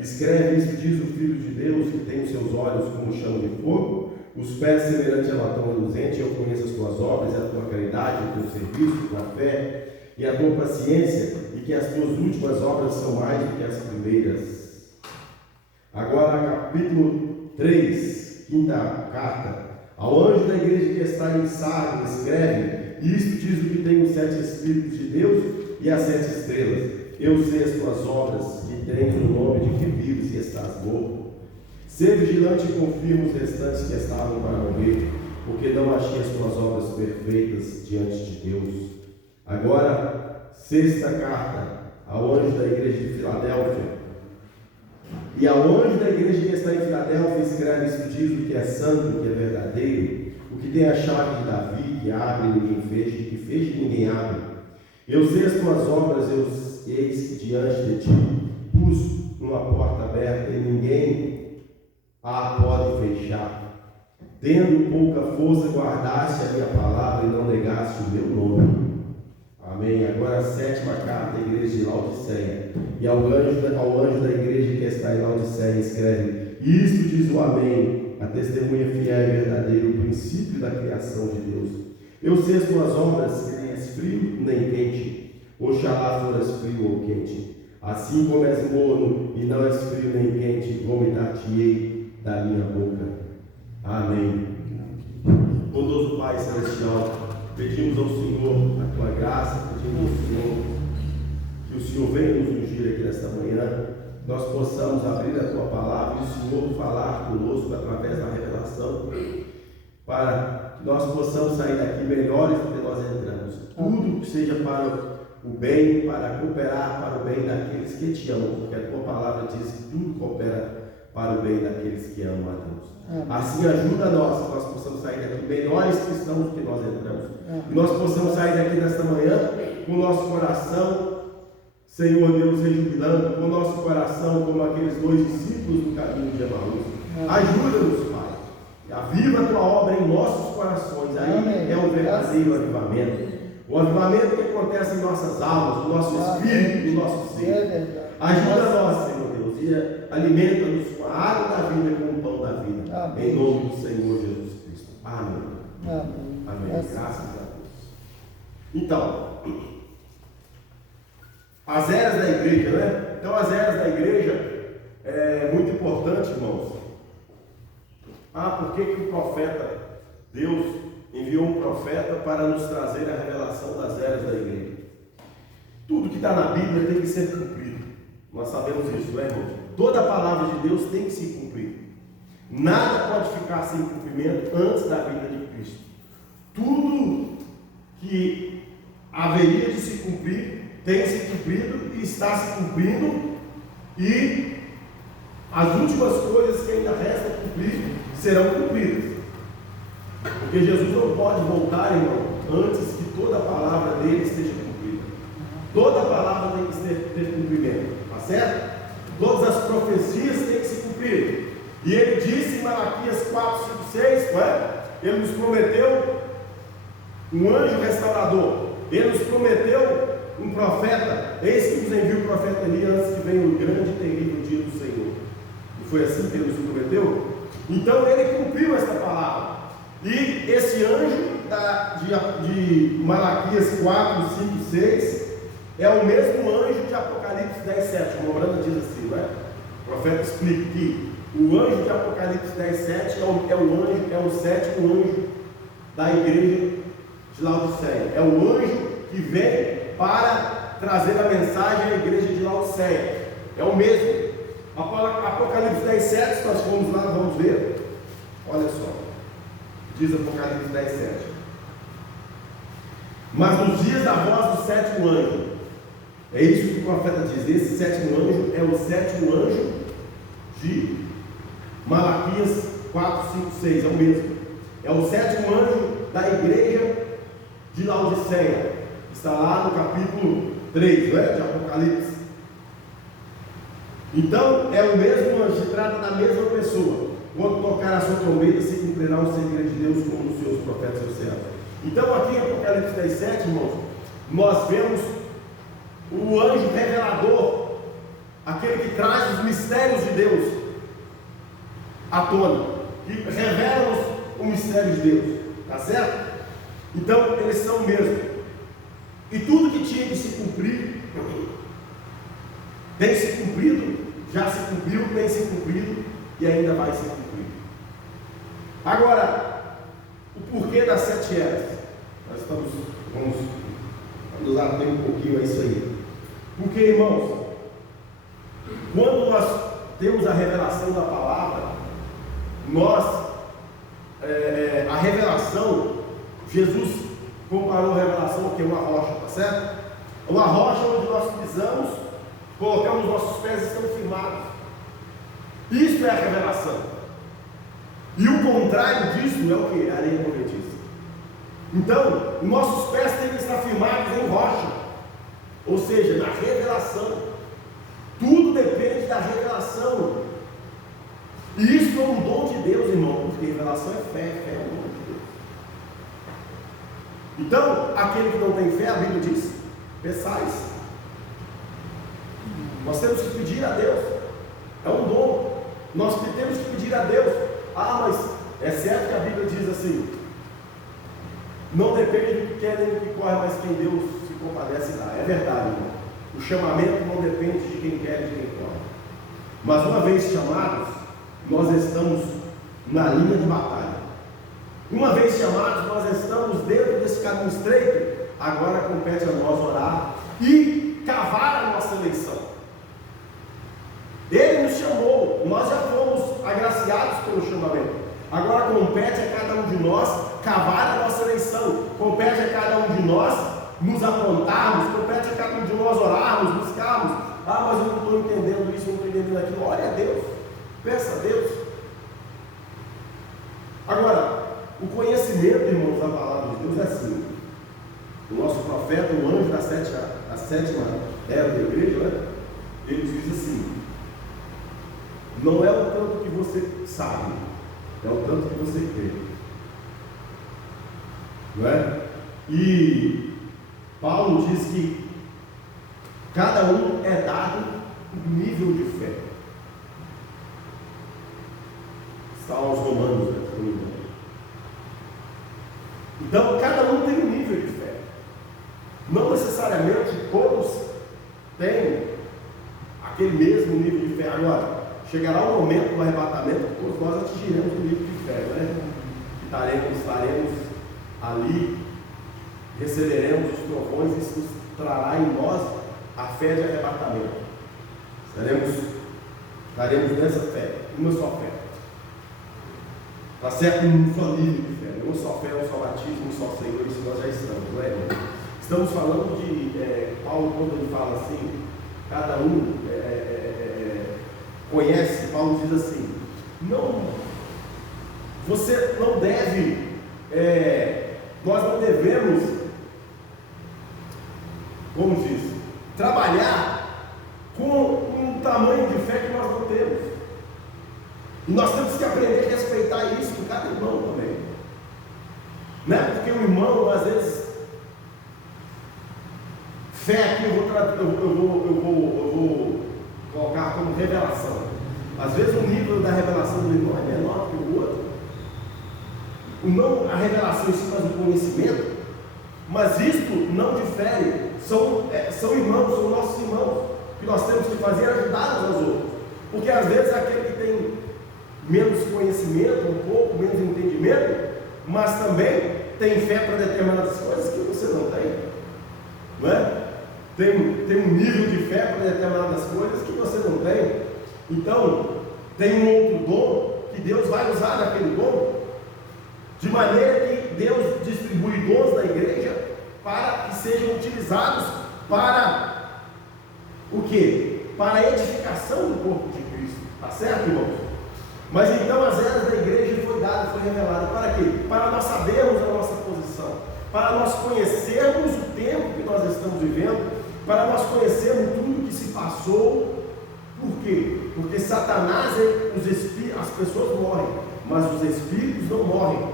Escreve isso, diz o Filho de Deus, que tem os seus olhos como chama de fogo, os pés semelhantes a latão reluzente. Eu conheço as tuas obras, a tua caridade, o teu serviço, a fé e a tua paciência, e que as tuas últimas obras são mais do que as primeiras. Agora, capítulo 3, quinta carta. Ao anjo da igreja que está em Sardes, escreve: isto diz o que tem os 7 Espíritos de Deus e as 7 estrelas. Eu sei as tuas obras, que tens o nome de que vives e estás morto. Sê vigilante e confirma os restantes que estavam para morrer, porque não achei as tuas obras perfeitas diante de Deus. Agora, sexta carta, ao anjo da igreja de Filadélfia. E ao anjo da igreja que está em Filadélfia, escreve: isto diz o que é santo, o que é verdadeiro, o que tem a chave de Davi, que abre e ninguém fecha, e que fecha e ninguém abre. Eu sei as tuas obras, eis que diante de ti pus uma porta aberta e ninguém a pode fechar. Tendo pouca força, guardaste a minha palavra e não negaste o meu nome. Amém. Agora a sétima carta à igreja de Laodiceia. E ao anjo da igreja que está em Laodiceia, escreve: isto diz o Amém, a testemunha fiel e verdadeira, o princípio da criação de Deus. Eu sei as tuas obras, que nem és frio nem quente. Oxalá foras frio ou quente. Assim como és morno e não és frio nem quente, vomitar-te-ei da minha boca. Amém. Bondoso Pai Celestial, pedimos ao Senhor a tua graça, pedimos ao Senhor que o Senhor venha nos ungir aqui nesta manhã, nós possamos abrir a tua palavra e o Senhor falar conosco através da revelação, para que nós possamos sair daqui melhores do que nós entramos. Tudo que seja para o bem, para cooperar para o bem daqueles que te amam, porque a tua palavra diz que tudo coopera para o bem daqueles que amam a Deus. Assim ajuda nós, que nós possamos sair daqui melhores cristãos do que nós entramos. E nós possamos sair daqui nesta manhã com o nosso coração, Senhor Deus, rejubilando, com o nosso coração como aqueles 2 discípulos do caminho de Emaús. Ajuda-nos, Pai. Aviva a tua obra em nossos corações. Aí é o verdadeiro avivamento. O avivamento que acontece em nossas almas, no nosso espírito, no nosso ser. Ajuda nós, Senhor Deus, e alimenta-nos com a água da vida, com o pão da vida. Amém. Em nome do Senhor Jesus Cristo. Amém. Amém. Graças a Deus. Então, as eras da igreja, né? Então, as eras da igreja é muito importante, irmãos. Por que o profeta, Deus enviou um profeta para nos trazer a revelação das eras da igreja? Tudo que está na Bíblia tem que ser cumprido. Nós sabemos isso, não é, irmãos? Toda a palavra de Deus tem que se cumprir. Nada pode ficar sem cumprimento antes da vinda de Cristo. Tudo que haveria de se cumprir tem se cumprido e está se cumprindo, e as últimas coisas que ainda restam cumprir serão cumpridas. Porque Jesus não pode voltar, irmão, antes que toda a palavra dele esteja cumprida. Toda a palavra tem que ter cumprimento, tá certo? Todas as profecias têm que se cumprir. E ele disse em Malaquias 4, 5, 6, não é? Ele nos prometeu um anjo restaurador. Ele nos prometeu um profeta. Eis que nos envia o profeta Elias antes que venha o grande e terrível dia do Senhor. E foi assim que ele nos prometeu. Então ele cumpriu esta palavra. E esse anjo de Malaquias 4, 5, 6 é o mesmo anjo de Apocalipse 10, 7. O Moranda diz assim, não é? O profeta explica que o anjo de Apocalipse 10, 7 é o sétimo anjo da igreja de Laodiceia. É o anjo que vem para trazer a mensagem à igreja de Laodiceia. É o mesmo. Apocalipse 10, 7, nós fomos lá, vamos ver. Olha só. Diz Apocalipse 10, 7. Mas nos dias da voz do sétimo anjo, é isso que o profeta diz. Esse sétimo anjo é o sétimo anjo de Malaquias 4, 5, 6. É o mesmo. É o sétimo anjo da igreja de Laodiceia. Está lá no capítulo 3, não é? De Apocalipse. Então, é o mesmo anjo, se trata da mesma pessoa. Quando tocar a sua trombeta, se cumprirá o segredo de Deus como os seus profetas e os servos. Então, aqui em Apocalipse 10, 7, irmãos, nós vemos o anjo revelador aquele que traz os mistérios de Deus à tona, que revela o mistério de Deus, tá certo? Então, eles são o mesmo. E tudo que tinha que se cumprir, tem se cumprido, já se cumpriu, tem se cumprido e ainda vai se cumprir. Agora, o porquê das 7 eras? Nós vamos nos ater um pouquinho a isso aí. Porque, irmãos, quando nós temos a revelação da palavra, a revelação, Jesus comparou a revelação ao que? Uma rocha, tá certo? Uma rocha onde nós pisamos, colocamos nossos pés e estão firmados. Isso é a revelação. E o contrário disso é o que? A areia movediça. Então, nossos pés têm que estar firmados em rocha, ou seja, na revelação. Tudo depende da revelação. E isso é um dom de Deus, irmão, porque revelação é fé, fé é um dom de Deus. Então, aquele que não tem fé, a Bíblia diz, peçais. Nós temos que pedir a Deus, é um dom. Nós temos que pedir a Deus. Ah, mas é certo que a Bíblia diz assim, não depende do que quer nem do que corre, mas quem Deus se compadece dá. É verdade, irmão. O chamamento não depende de quem quer e de quem corre. Mas uma vez chamados, nós estamos na linha de batalha. Uma vez chamados, nós estamos dentro desse caminho estreito. Agora compete a nós orar e cavar a nossa eleição. Ele nos chamou, nós já fomos agraciados pelo chamamento. Agora compete a cada um de nós cavar a nossa eleição. Compete a cada um de nós nos aprontarmos. Compete a cada um de nós orarmos, buscarmos. Ah, mas eu não estou entendendo isso, eu não estou entendendo aquilo. Ore a Deus, peça a Deus. Agora, o conhecimento, irmãos, da palavra de Deus é assim. O nosso profeta, o anjo da sétima era da igreja, né? Ele diz assim: não é o tanto que você sabe, é o tanto que você crê. Não é? E Paulo diz que cada um é dado um nível de fé. Está aos Romanos, né? Então, cada um tem um nível de fé. Não necessariamente todos têm aquele mesmo nível de fé. Agora, chegará o momento do arrebatamento que todos nós atingiremos o nível de fé, né? Estaremos ali, receberemos os trovões e isso trará em nós a fé de arrebatamento. Estaremos nessa fé, uma só fé. Está certo? Um só nível de fé, uma só fé, um só batismo, um só Senhor, isso nós já estamos, não é? Estamos falando de Paulo, quando ele fala assim, cada um conhece. Paulo diz assim: você não deve, nós não devemos, como diz, trabalhar com um tamanho de fé que nós não temos. E nós temos que aprender a respeitar isso com cada irmão também. Não é porque o irmão, às vezes, fé aqui eu vou colocar como revelação. Às vezes o nível da revelação do irmão é menor que o outro. Não a revelação em si, mas o conhecimento. Mas isto não difere. São irmãos, são nossos irmãos. O que nós temos que fazer é ajudar uns aos outros. Porque às vezes aquele que tem menos conhecimento, um pouco menos entendimento, mas também tem fé para determinadas coisas que você não tem. Não é? Tem um nível de fé para determinadas coisas que você não tem. Então, tem um outro dom que Deus vai usar daquele dom, de maneira que Deus distribui dons na igreja para que sejam utilizados para o quê? Para a edificação do corpo de Cristo. Está certo, irmãos? Mas então as eras da igreja foi revelada para quê? Para nós sabermos a nossa posição, para nós conhecermos o tempo que nós estamos vivendo, para nós conhecermos tudo que se passou. Por quê? Porque Satanás, as pessoas morrem, mas os espíritos não morrem.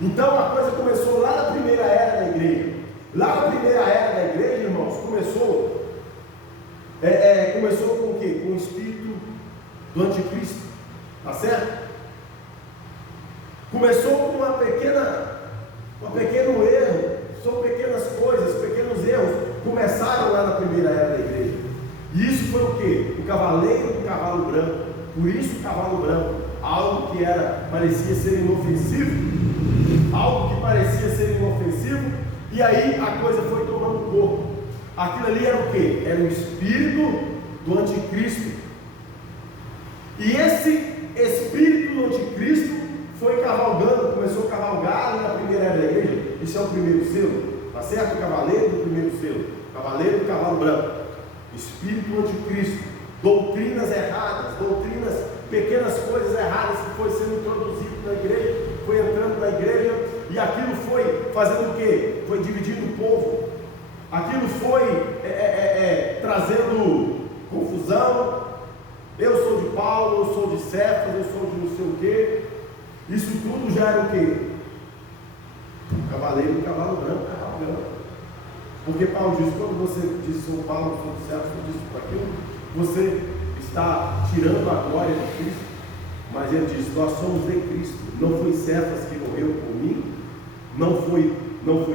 Então a coisa começou lá na primeira era da igreja. Lá na primeira era da igreja, irmãos, começou começou com o quê? Com o espírito do anticristo, tá certo? Começou com um pequeno erro, são pequenas coisas, pequenos erros, começaram lá na primeira era da igreja. E isso foi o quê? O cavaleiro do cavalo branco. Por isso o cavalo branco, algo que parecia ser inofensivo, e aí a coisa foi tomando corpo. Aquilo ali era o quê? Era o espírito do anticristo. E esse espírito do anticristo foi cavalgando, começou a cavalgar na primeira era da igreja. Isso é o primeiro selo, tá certo? O cavaleiro do primeiro selo, cavaleiro do cavalo branco, espírito do anticristo, doutrinas erradas, pequenas coisas erradas que foi sendo introduzido na igreja, foi entrando na igreja, e aquilo foi fazendo o quê? Foi dividindo o povo, aquilo foi trazendo confusão. Eu sou de Paulo, eu sou de Cefas, eu sou de não sei o quê. Isso tudo já era o quê? O cavaleiro do cavalo branco, porque Paulo diz, quando você diz sou Paulo, sou de Cefas, sou disso, aquilo, você está tirando a glória de Cristo. Mas ele diz, nós somos de Cristo. Não foi Cefas que morreu por mim, não fui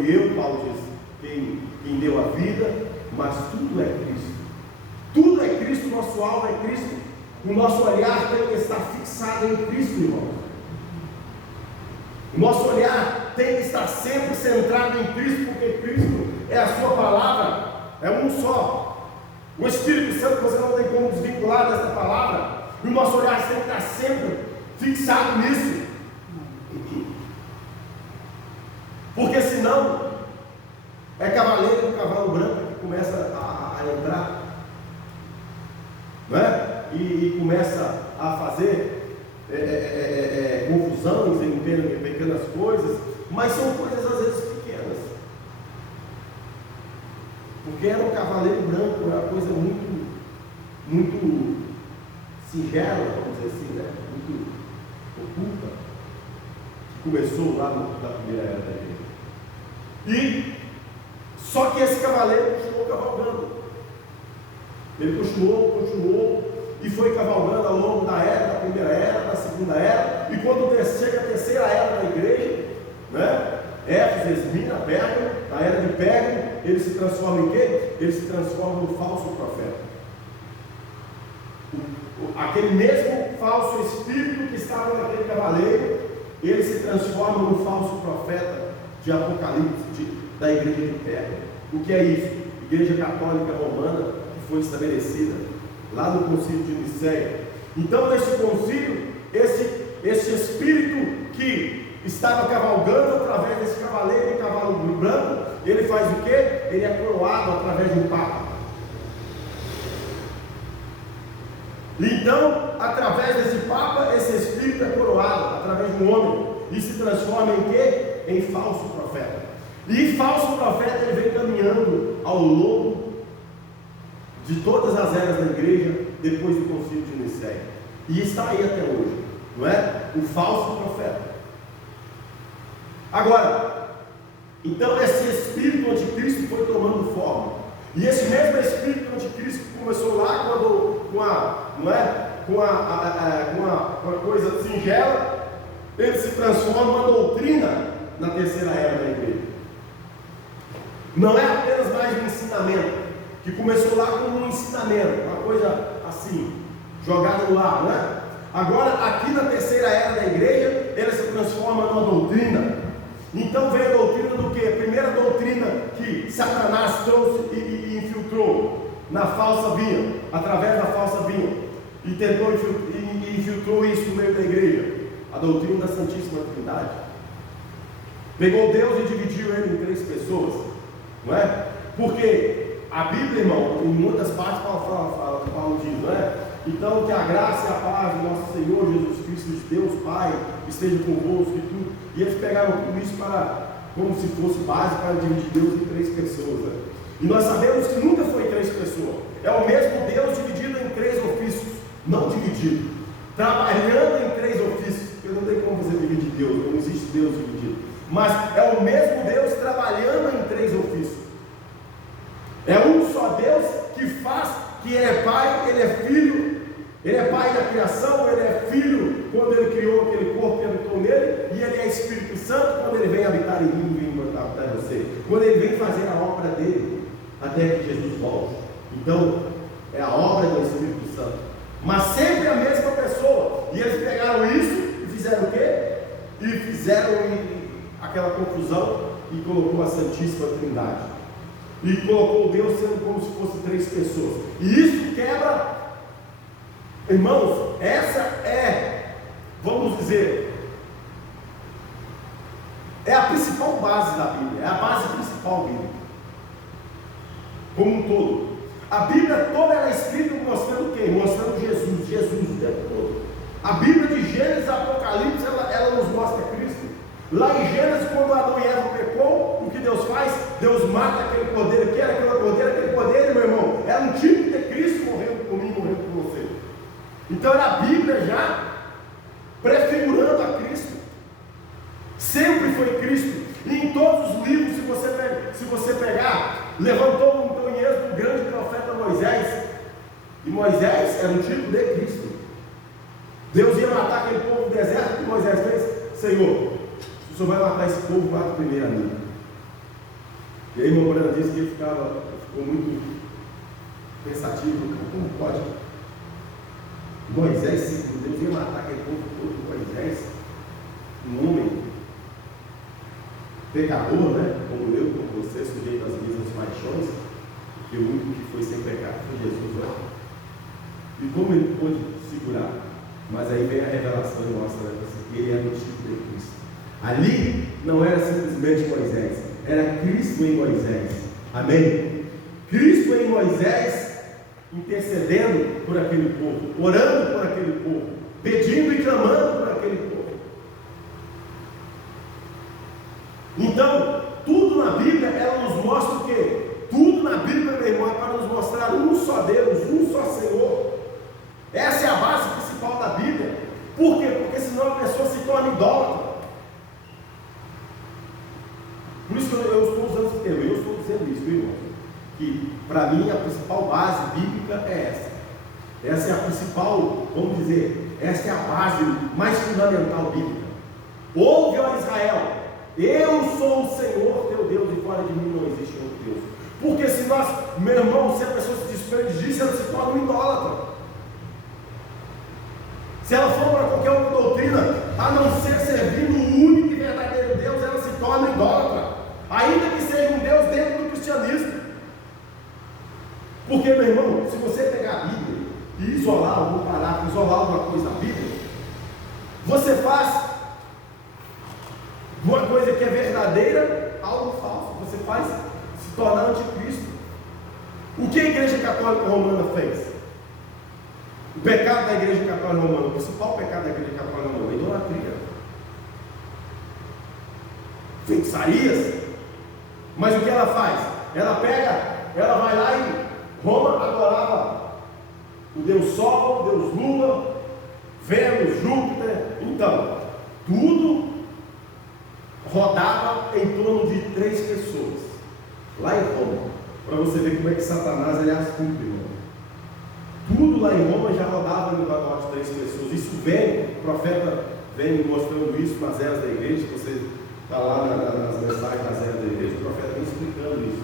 eu, Paulo diz, quem deu a vida, mas tudo é Cristo. Tudo é Cristo, nosso alvo é Cristo. O nosso olhar tem que estar fixado em Cristo, irmão. O nosso olhar tem que estar sempre centrado em Cristo, porque Cristo é a sua palavra, é um só. O Espírito Santo, você não tem como desvincular dessa palavra. E o nosso olhar tem que estar sempre fixado nisso. Porque senão é cavaleiro do cavalo branco que começa a entrar, não é? E começa a fazer confusões em pequenas coisas, mas são coisas às vezes pequenas, porque era um cavaleiro branco, era uma coisa muito singela, vamos dizer assim, né? Muito oculta, que começou lá na primeira era da igreja. E só que esse cavaleiro continuou cavalgando. Ele continuou e foi cavalgando ao longo da era, da primeira era, da segunda era, e quando chega a terceira era da igreja, né? Éfeso, Esmirna, Pérgamo, na era de Pérgamo, ele se transforma em quê? Ele se transforma no falso profeta. Aquele mesmo falso espírito que estava naquele cavaleiro, ele se transforma no falso profeta de Apocalipse, da igreja de Pérgamo. O que é isso? Igreja Católica Romana, que foi estabelecida lá no concílio de Nicéia. Então, nesse concílio, esse espírito que estava cavalgando através desse cavaleiro e cavalo branco, ele faz o quê? Ele é coroado através de um papa. Então, através desse papa, esse espírito é coroado através de um homem e se transforma em quê? Em falso profeta. E falso profeta ele vem caminhando ao longo de todas as eras da igreja depois do concílio de Nicéia, e está aí até hoje, não é? O falso profeta. Agora, então esse espírito anticristo foi tomando forma, e esse mesmo espírito anticristo que começou lá com a coisa singela, ele se transforma numa doutrina na terceira era da igreja. Não é apenas mais um ensinamento, que começou lá como um ensinamento, uma coisa assim, jogada no ar, não é? Agora, aqui na terceira era da igreja, ele se transforma numa doutrina. Então vem a doutrina do quê? A primeira doutrina que Satanás trouxe e infiltrou na falsa vinha, através da falsa vinha, e tentou infiltrou isso no meio da igreja, a doutrina da Santíssima Trindade. Pegou Deus e dividiu ele em três pessoas, não é? Porque a Bíblia, irmão, em muitas partes Paulo diz, não é? Então que a graça e a paz do nosso Senhor Jesus Cristo, de Deus Pai, esteja convosco e tudo. E eles pegaram tudo isso como se fosse base para dividir Deus em três pessoas, né? E nós sabemos que nunca foi três pessoas. É o mesmo Deus dividido em três ofícios, não dividido, trabalhando em três ofícios, porque não tem como você dividir Deus, não existe Deus dividido. Mas é o mesmo Deus trabalhando em três ofícios. É um só Deus que que ele é pai, ele é filho, ele é pai da criação, ele é filho quando ele criou aquele corpo que habitou nele, e ele é Espírito Santo quando ele vem habitar em mim, vem habitar em você, quando ele vem fazer a obra dele, até que Jesus volte. Então, é a obra do Espírito Santo, mas sempre a mesma pessoa. E eles pegaram isso e fizeram o quê? E fizeram aquela confusão e colocou a Santíssima Trindade, e colocou Deus sendo como se fosse três pessoas, e isso quebra. Irmãos, essa é, vamos dizer, é a principal base da Bíblia, é a base principal bíblica, como um todo. A Bíblia toda era escrita mostrando quem? Mostrando Jesus, Jesus o tempo todo. A Bíblia de Gênesis a Apocalipse, ela nos mostra Cristo. Lá em Gênesis, quando Adão e Eva pecou, o que Deus faz? Deus mata aquele cordeiro. Que era aquele cordeiro, meu irmão? Era um tipo de Cristo morrendo por mim, morrendo por você. Então era a Bíblia já prefigurando a Cristo. Sempre foi Cristo. E em todos os livros, se você pegar, levantou então em Êxodo o grande profeta Moisés. E Moisés era um tipo de Cristo. Deus ia matar aquele povo no deserto. O que Moisés fez? Senhor, se o Senhor vai matar esse povo, mata primeiro a mim. E aí irmão Brando disse que ele ficou muito pensativo. Como pode? Moisés, se Deus ia matar aquele povo todo, Moisés, um homem pecador, né? Como eu, como você, sujeito às mesmas paixões, porque o único que foi sem pecado foi Jesus, né? E como ele pôde segurar? Mas aí vem a revelação e mostra que ele era o tipo de Cristo. Ali não era simplesmente Moisés, era Cristo em Moisés. Amém? Cristo em Moisés, intercedendo por aquele povo, orando por aquele povo, pedindo e clamando por aquele povo. Então, tudo na Bíblia, ela nos mostra o quê? Tudo na Bíblia, meu irmão, é para nos mostrar um só Deus, um só Senhor. Essa é a base principal da Bíblia. Por quê? Porque senão a pessoa se torna idólatra. Por isso que eu estou usando esse termo, eu estou dizendo isso, irmão. Que para mim a principal base bíblica é essa. Essa é a principal, vamos dizer, essa é a base mais fundamental bíblica. Ouve, ó Israel, eu sou o Senhor teu Deus, e fora de mim não existe outro Deus. Porque se nós, meu irmão, se a pessoa se desprende disso, ela se torna um idólatra. Se ela for para qualquer outra doutrina, a não ser servindo o único e verdadeiro Deus, ela se torna idólatra, ainda que seja um Deus dentro do cristianismo. Porque, meu irmão, se você pegar a Bíblia e isolar algum parágrafo, isolar alguma coisa da Bíblia, você faz uma coisa que é verdadeira algo falso. Você faz se tornar anticristo. O que a Igreja Católica Romana fez? O pecado da Igreja Católica Romana, o principal pecado da Igreja Católica Romana é a idolatria, feitiçarias. Mas o que ela faz? Ela vai lá e Roma adorava o Deus Sol, o Deus Lua, Vênus, Júpiter. Então, tudo rodava em torno de três pessoas, lá em Roma, para você ver como é que Satanás ele é astuto, irmão. Tudo lá em Roma já rodava no redor de três pessoas. Isso vem, o profeta vem mostrando isso nas eras da igreja. Você está lá nas mensagens das eras da igreja, o profeta vem explicando isso,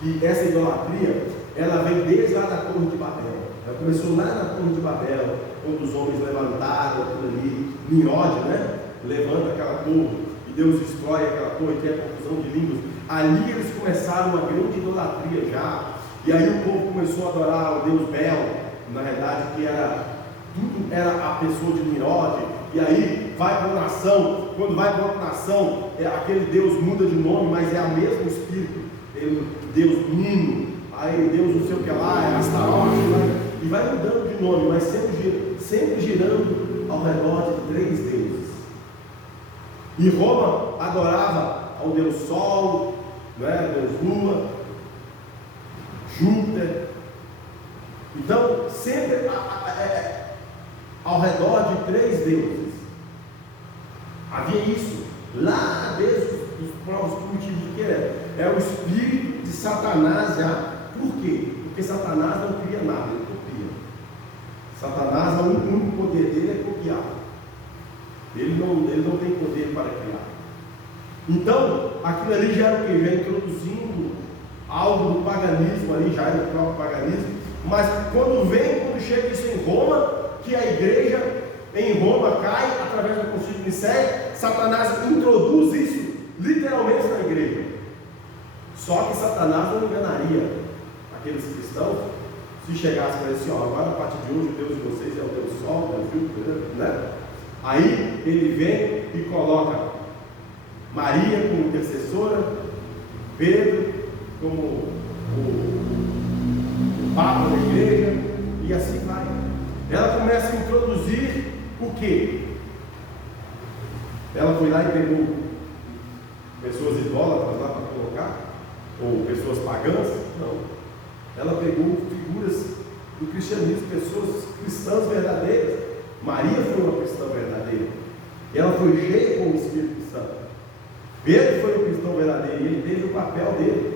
que essa idolatria, ela vem desde lá da Torre de Babel. Ela começou lá na Torre de Babel, quando os homens levantaram aquilo ali, Nimrod, né? Levanta aquela torre, e Deus destrói aquela torre, que é a confusão de línguas. Ali eles começaram uma grande idolatria já, e aí o povo começou a adorar o Deus Bel, na realidade que tudo era a pessoa de Nimrod. E aí vai para uma nação, quando vai para outra nação, aquele Deus muda de nome, mas é o mesmo espírito, Deus Nino, aí Deus não sei o que lá, é Astarote, né? E vai mudando de nome, mas sempre girando ao redor de três deuses. E Roma adorava ao Deus Sol, né? Deus Lua, Júpiter. Então, sempre ao redor de três deuses. Havia isso lá desde os povos primitivos, que é o espírito de Satanás já. Por quê? Porque Satanás não cria nada, ele Satanás, o único poder dele é copiar. Ele não tem poder para criar. Então, aquilo ali já era o que? Já introduzindo algo do paganismo ali, já era o próprio paganismo. Mas quando chega isso em Roma, que a igreja em Roma cai através do Concílio de Nicéia, Satanás introduz isso literalmente na igreja. Só que Satanás não enganaria aqueles cristãos se chegasse para assim, agora a partir de hoje o Deus de vocês é o Deus Sol, Deus Júpiter, né? Aí ele vem e coloca Maria como intercessora, Pedro como o Papa da igreja, e assim vai. Ela começa a introduzir o quê? Ela foi lá e pegou pessoas idólatras lá para colocar, ou pessoas pagãs? Não. Ela pegou figuras do cristianismo, pessoas cristãs verdadeiras. Maria foi uma cristã verdadeira. Ela foi cheia com o Espírito Santo. Pedro foi um cristão verdadeiro e ele teve o papel dele.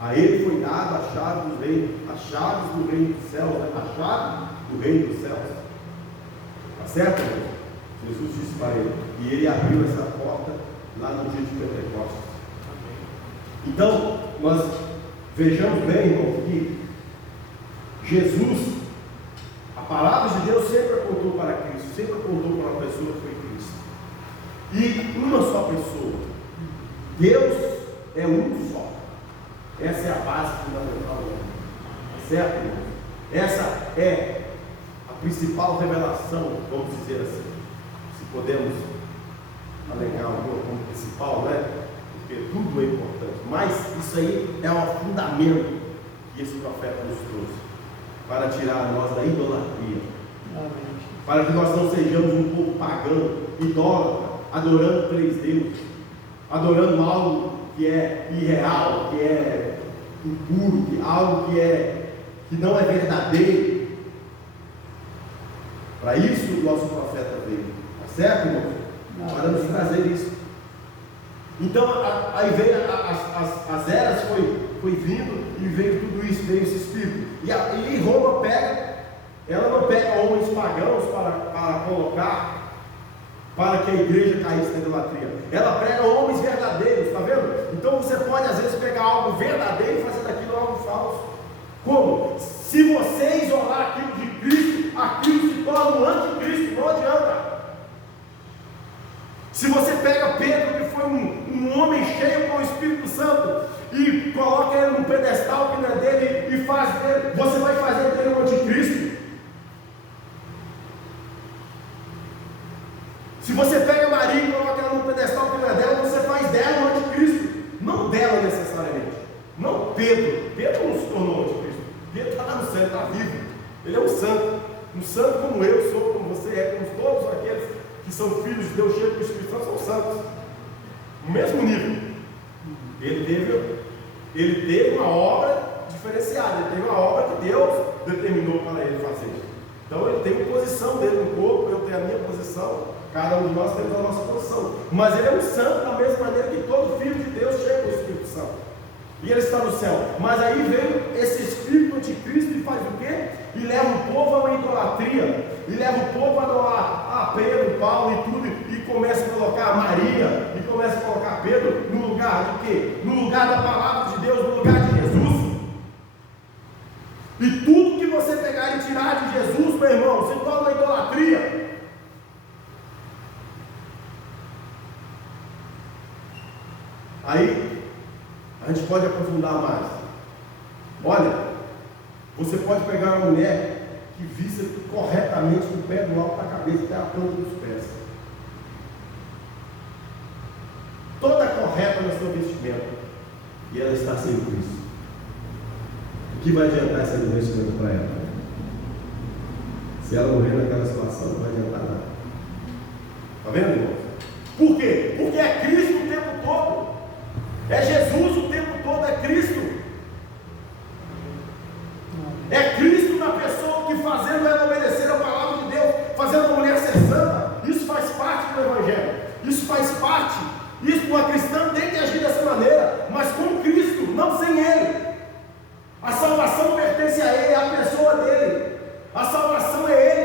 A ele foi dada a chave do reino, as chaves do reino dos céus, a chave do reino dos céus. Está certo, irmão? Jesus disse para ele. E ele abriu essa porta lá no dia de Pentecostes. Então, nós vejamos bem, irmão, que Jesus, a palavra de Deus sempre apontou para Cristo, sempre apontou para uma pessoa que foi Cristo. E uma só pessoa. Deus é um só. Essa é a base fundamental. Certo, irmão? Essa é a principal revelação, vamos dizer assim, se podemos alegar um pouco como principal, né? Porque tudo é importante, mas isso aí é o fundamento que esse profeta nos trouxe, para tirar nós da idolatria. Amém. Para que nós não sejamos um povo pagão, idólatra, adorando três deuses, adorando algo que é irreal, que é impuro, algo que não é verdadeiro. Para isso o nosso profeta veio, tá certo, irmão? Para nos trazer isso. Então, aí veio as eras, foi vindo e veio tudo isso, veio esse espírito. E Roma ela não pega homens pagãos para colocar, para que a igreja caísse na idolatria. Ela pega homens verdadeiros, está vendo? Então você pode às vezes pegar algo verdadeiro e fazer daquilo algo falso. Como? Se você isolar aquilo de Cristo, aquilo se torna um anticristo, não adianta. Se você pega Pedro, que foi um homem cheio com o Espírito Santo, e coloca ele num pedestal que não é dele, e faz dele, você vai fazer dele um anticristo. Se você pega Maria e coloca ela num pedestal que não é dela, você faz dela um anticristo. Não dela necessariamente. Não Pedro. Pedro não se tornou um anticristo. Pedro está lá no céu, ele está vivo. Ele é um santo. Um santo como eu sou, como você é, como todos aqueles que são filhos de Deus, cheios do Espírito Santo, são santos. No mesmo nível. Ele teve uma obra diferenciada. Ele teve uma obra que Deus determinou para ele fazer. Então ele tem a posição dele no corpo, eu tenho a minha posição. Cada um de nós temos a nossa posição. Mas ele é um santo da mesma maneira que todo filho de Deus chega ao Espírito Santo. E ele está no céu. Mas aí veio esse espírito anticristo e faz o quê? E leva o povo a uma idolatria. E leva o povo a adorar a Pedro, Paulo e tudo. E começa a colocar Maria. E começa a colocar Pedro no lugar de quê? No lugar da palavra de Deus, no lugar de Jesus. E tudo que você pegar e tirar de Jesus, meu irmão, se torna uma idolatria. Aí, a gente pode aprofundar mais. Olha, você pode pegar uma mulher que vista corretamente do pé do alto da cabeça até a ponta dos pés. Toda correta no seu vestimento. E ela está sem Cristo. O que vai adiantar esse vestimento para ela? Se ela morrer naquela situação, não vai adiantar nada. Está vendo, irmão? Por quê? Porque é Cristo o tempo todo. É Jesus o tempo todo, é Cristo. É Cristo na pessoa que fazendo ela obedecer a palavra de Deus, fazendo a mulher ser santa. Isso faz parte do Evangelho. Isso faz parte. Isso, uma cristã tem que agir dessa maneira, mas com Cristo, não sem Ele. A salvação pertence a Ele, é a pessoa dele. A salvação é Ele.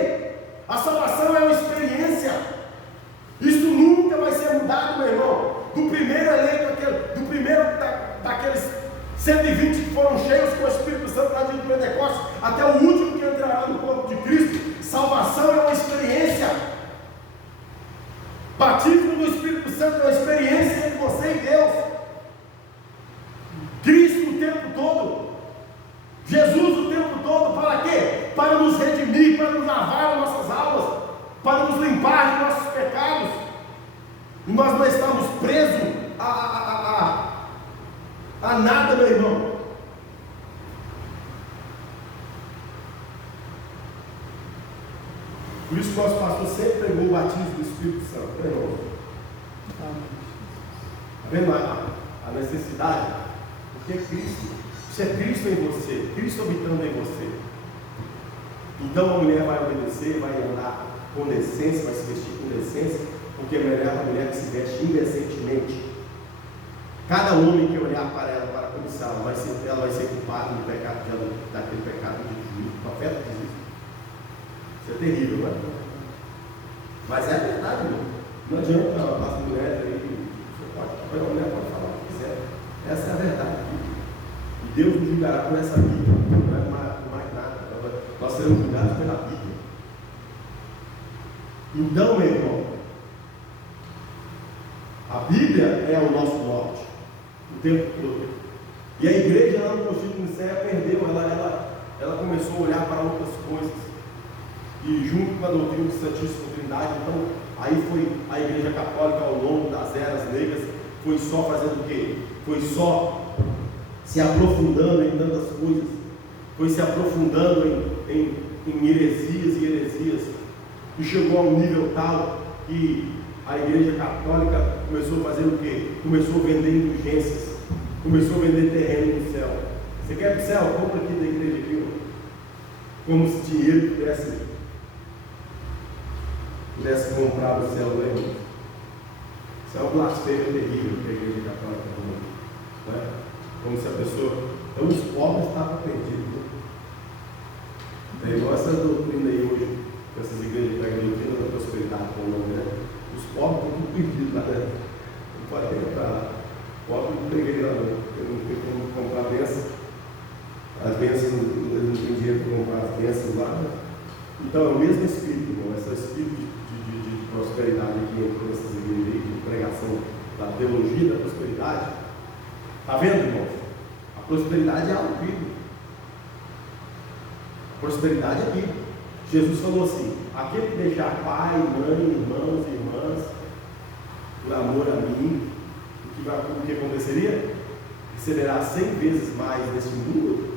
Nós não estamos presos a nada, meu irmão. Por isso que nosso pastor sempre pregou o batismo do Espírito Santo, né, irmão? Está vendo a necessidade? Porque Cristo, isso é Cristo em você, Cristo habitando em você. Então a mulher vai obedecer, vai andar com decência, vai se vestir com decência, porque a mulher que se veste indecentemente. Cada homem que olhar para ela para cobiçar, ela vai ser culpada do pecado daquele pecado de juízo. O profeta diz isso. Isso é terrível, não é? Mas é a verdade, irmão. Não adianta as mulheres aí, a mulher pode falar o que quiser. Essa é a verdade. E Deus nos julgará por essa Bíblia, não é mais nada. Nós seremos julgados pela Bíblia. Então, meu irmão, a Bíblia é o nosso norte, o tempo todo. E a igreja lá no Constituto Nicéia perdeu, ela começou a olhar para outras coisas. E junto com a doutrina de Santíssima Trindade, então, aí foi a igreja católica ao longo das eras negras, foi só fazendo o quê? Foi só se aprofundando em tantas coisas, foi se aprofundando em heresias e heresias, e chegou a um nível tal que a igreja católica começou a fazer o quê? Começou a vender indulgências, começou a vender terreno no céu. Você quer ir para o céu? Compra aqui da igreja aqui, como se dinheiro pudesse comprar o céu, né, irmão? Isso é um blasfêmio terrível que a igreja católica não é? Como se a pessoa. Então os pobres estavam perdidos. É igual essa doutrina aí hoje, essas igrejas que pegam a doutrina da prosperidade com o nome, né? Os pobres estão tudo perdidos lá dentro. Não pode ter para lá. Pobre não tem igreja lá, não. Eu não tenho como comprar bênção. As bênçãos, eles não têm dinheiro para comprar as bênçãos lá, né? Então é o mesmo espírito, irmão. Esse espírito de prosperidade que entrou nessas igrejas aí, de pregação da teologia da prosperidade. Está vendo, irmão? A prosperidade é algo bíblico. A prosperidade é bíblica. Jesus falou assim: aquele que deixar pai, mãe, irmãos e irmãs, por amor a mim, o que aconteceria? Receberá 100 vezes mais neste mundo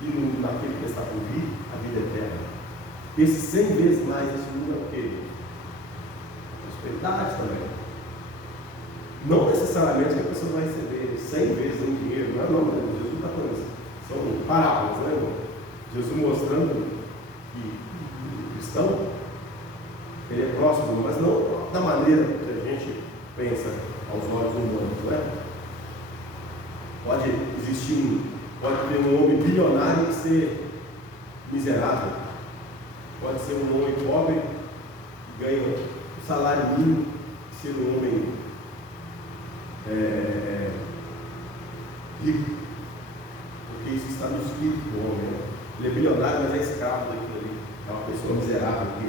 e naquele que está por vir, a vida eterna. Esse 100 vezes mais neste mundo é o quê? Prosperidade também. Não necessariamente que a pessoa vai receber 100 vezes em dinheiro, não é não, Jesus está falando isso. São parábolas, né, irmão? Jesus mostrando que o cristão, ele é próximo, mas não da maneira que a gente pensa aos olhos humanos, não é? Pode ter um homem bilionário e ser miserável. Pode ser um homem pobre que ganha um salário mínimo e ser um homem rico. Porque isso está no espírito do homem, né? Ele é bilionário, mas é escravo daquilo ali. É uma pessoa miserável que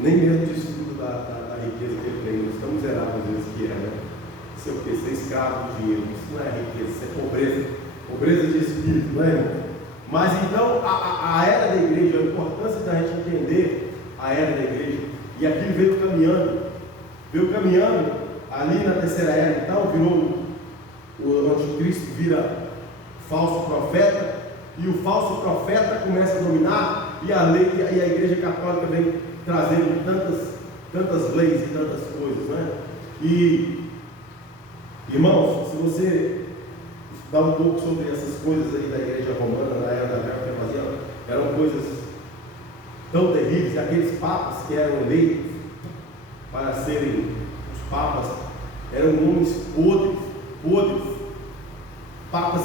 nem mesmo desfruta da riqueza que ele tem. Não tão miserável às vezes que é, né? Isso é o que? Ser escravo do dinheiro. Isso não é riqueza, isso é pobreza. Pobreza de espírito, não é, irmão? Mas então a era da igreja, a importância da gente entender a era da igreja, e aquilo veio caminhando ali na terceira era, então virou o anticristo, vira falso profeta, e o falso profeta começa a dominar, e a lei e a igreja católica vem trazendo tantas leis e tantas coisas, né? E irmãos, se você estudar um pouco sobre essas coisas aí da igreja romana, na era da guerra que fazia, eram coisas tão terríveis. Aqueles papas que eram eleitos para serem os papas eram homens podres. Papas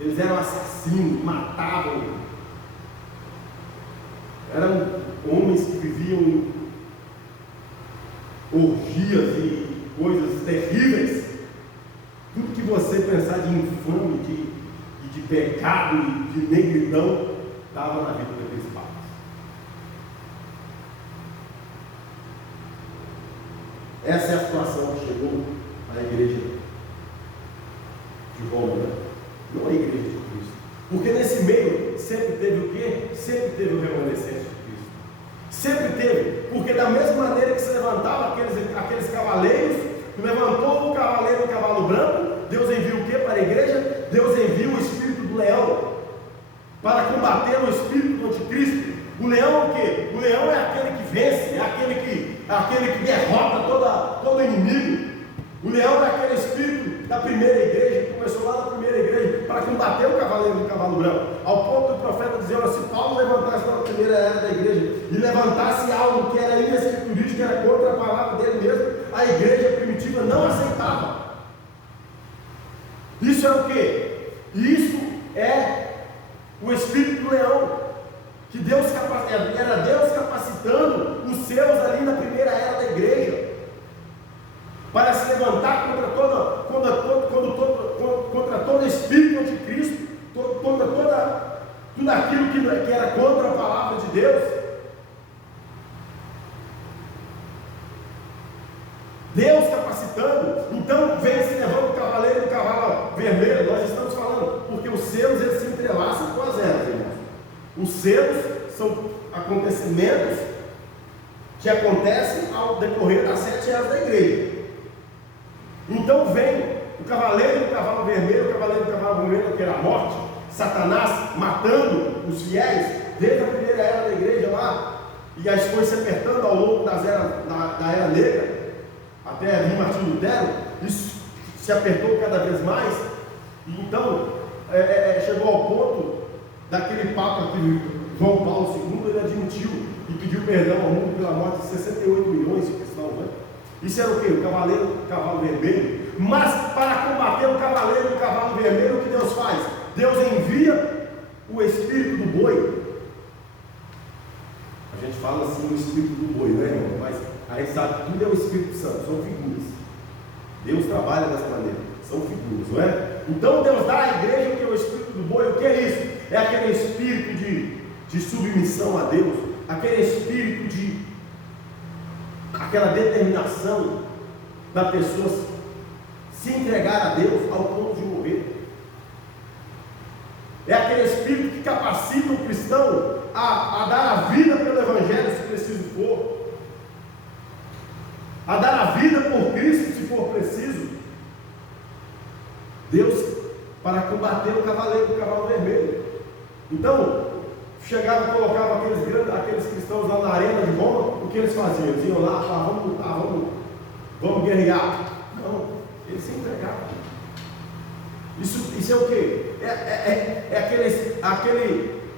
eles eram assassinos, matavam. Eram homens que viviam em orgias e coisas terríveis. Tudo que você pensar de infame, de pecado e de negridão, estava na vida daqueles papas. Essa é a situação que chegou à igreja de Roma, né? Não a igreja de Cristo. Porque nesse meio sempre teve o quê? Sempre teve o remanescente de Cristo. Sempre teve, porque da mesma maneira que se levantava aqueles cavaleiros, levantou o cavaleiro do cavalo branco, Deus envia o que para a igreja? Deus envia o espírito do leão para combater o espírito do anticristo. O leão é o quê? O leão é aquele que vence, é aquele que derrota todo inimigo. O leão é aquele espírito da primeira igreja, que começou lá na primeira igreja, para combater o cavaleiro do cavalo branco, ao ponto do profeta dizer: olha, se Paulo levantasse na primeira era da igreja, e levantasse algo que era inescriturístico, que era contra a palavra dele mesmo, a igreja primitiva não aceitava. Isso é o quê? Isso é o espírito do leão, que era Deus capacitando os seus ali na primeira era da igreja, para se levantar contra todo espírito anticristo, contra tudo aquilo que era contra a palavra de Deus. Deus capacitando. Então vem se levando o cavaleiro do cavalo vermelho. Nós estamos falando, porque os selos eles se entrelaçam com as eras, irmãos. Os selos são acontecimentos que acontecem ao decorrer das 7 eras da igreja. Então vem o cavaleiro do cavalo vermelho, o cavaleiro do cavalo vermelho, que era a morte, Satanás matando os fiéis, desde a primeira era da igreja lá, e as coisas se apertando ao longo da era negra, até vir Martinho Lutero, isso se apertou cada vez mais, e então chegou ao ponto daquele Papa que João Paulo II, ele admitiu e pediu perdão ao mundo pela morte de 68 milhões de cristãos, né? Isso era o que? O cavaleiro do cavalo vermelho. Mas para combater o cavaleiro do cavalo vermelho, o que Deus faz? Deus envia o espírito do boi. A gente fala assim, o espírito do boi, né, irmão? Mas a gente sabe que tudo é o Espírito Santo, são figuras. Deus trabalha dessa maneira, são figuras, não é? Então Deus dá à igreja o que é o espírito do boi. O que é isso? É aquele espírito de submissão a Deus, aquele espírito aquela determinação da pessoa se entregar a Deus ao ponto de morrer. É aquele espírito que capacita o cristão a dar a vida pelo Evangelho, se preciso for, a dar a vida por Cristo, se for preciso. Deus, para combater o cavaleiro do cavalo vermelho. Então, chegava e colocava aqueles cristãos lá na arena de Roma. O que eles faziam? Eles iam lá, falavam: vamos lutar, vamos guerrear. Não, eles se entregavam. Isso é o quê?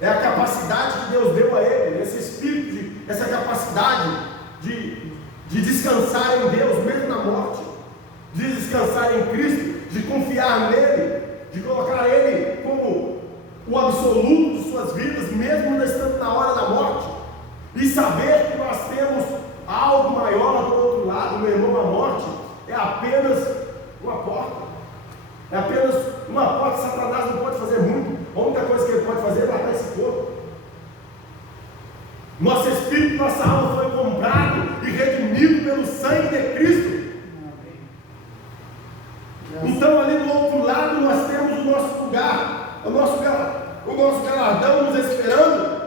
É a capacidade que Deus deu a ele, esse espírito, essa capacidade de descansar em Deus, mesmo na morte, de descansar em Cristo, de confiar nele, de colocar ele como o absoluto de suas vidas, mesmo estando na hora da morte, e saber que nós temos algo maior do outro lado. Meu irmão, a morte é apenas uma porta, é apenas uma porta. Satanás não pode fazer muito, a única coisa que ele pode fazer é matar esse corpo. Nosso espírito, nossa alma foi comprado e redimido pelo sangue de Cristo. Então ali do outro lado nós temos o nosso lugar, o nosso galardão nos esperando.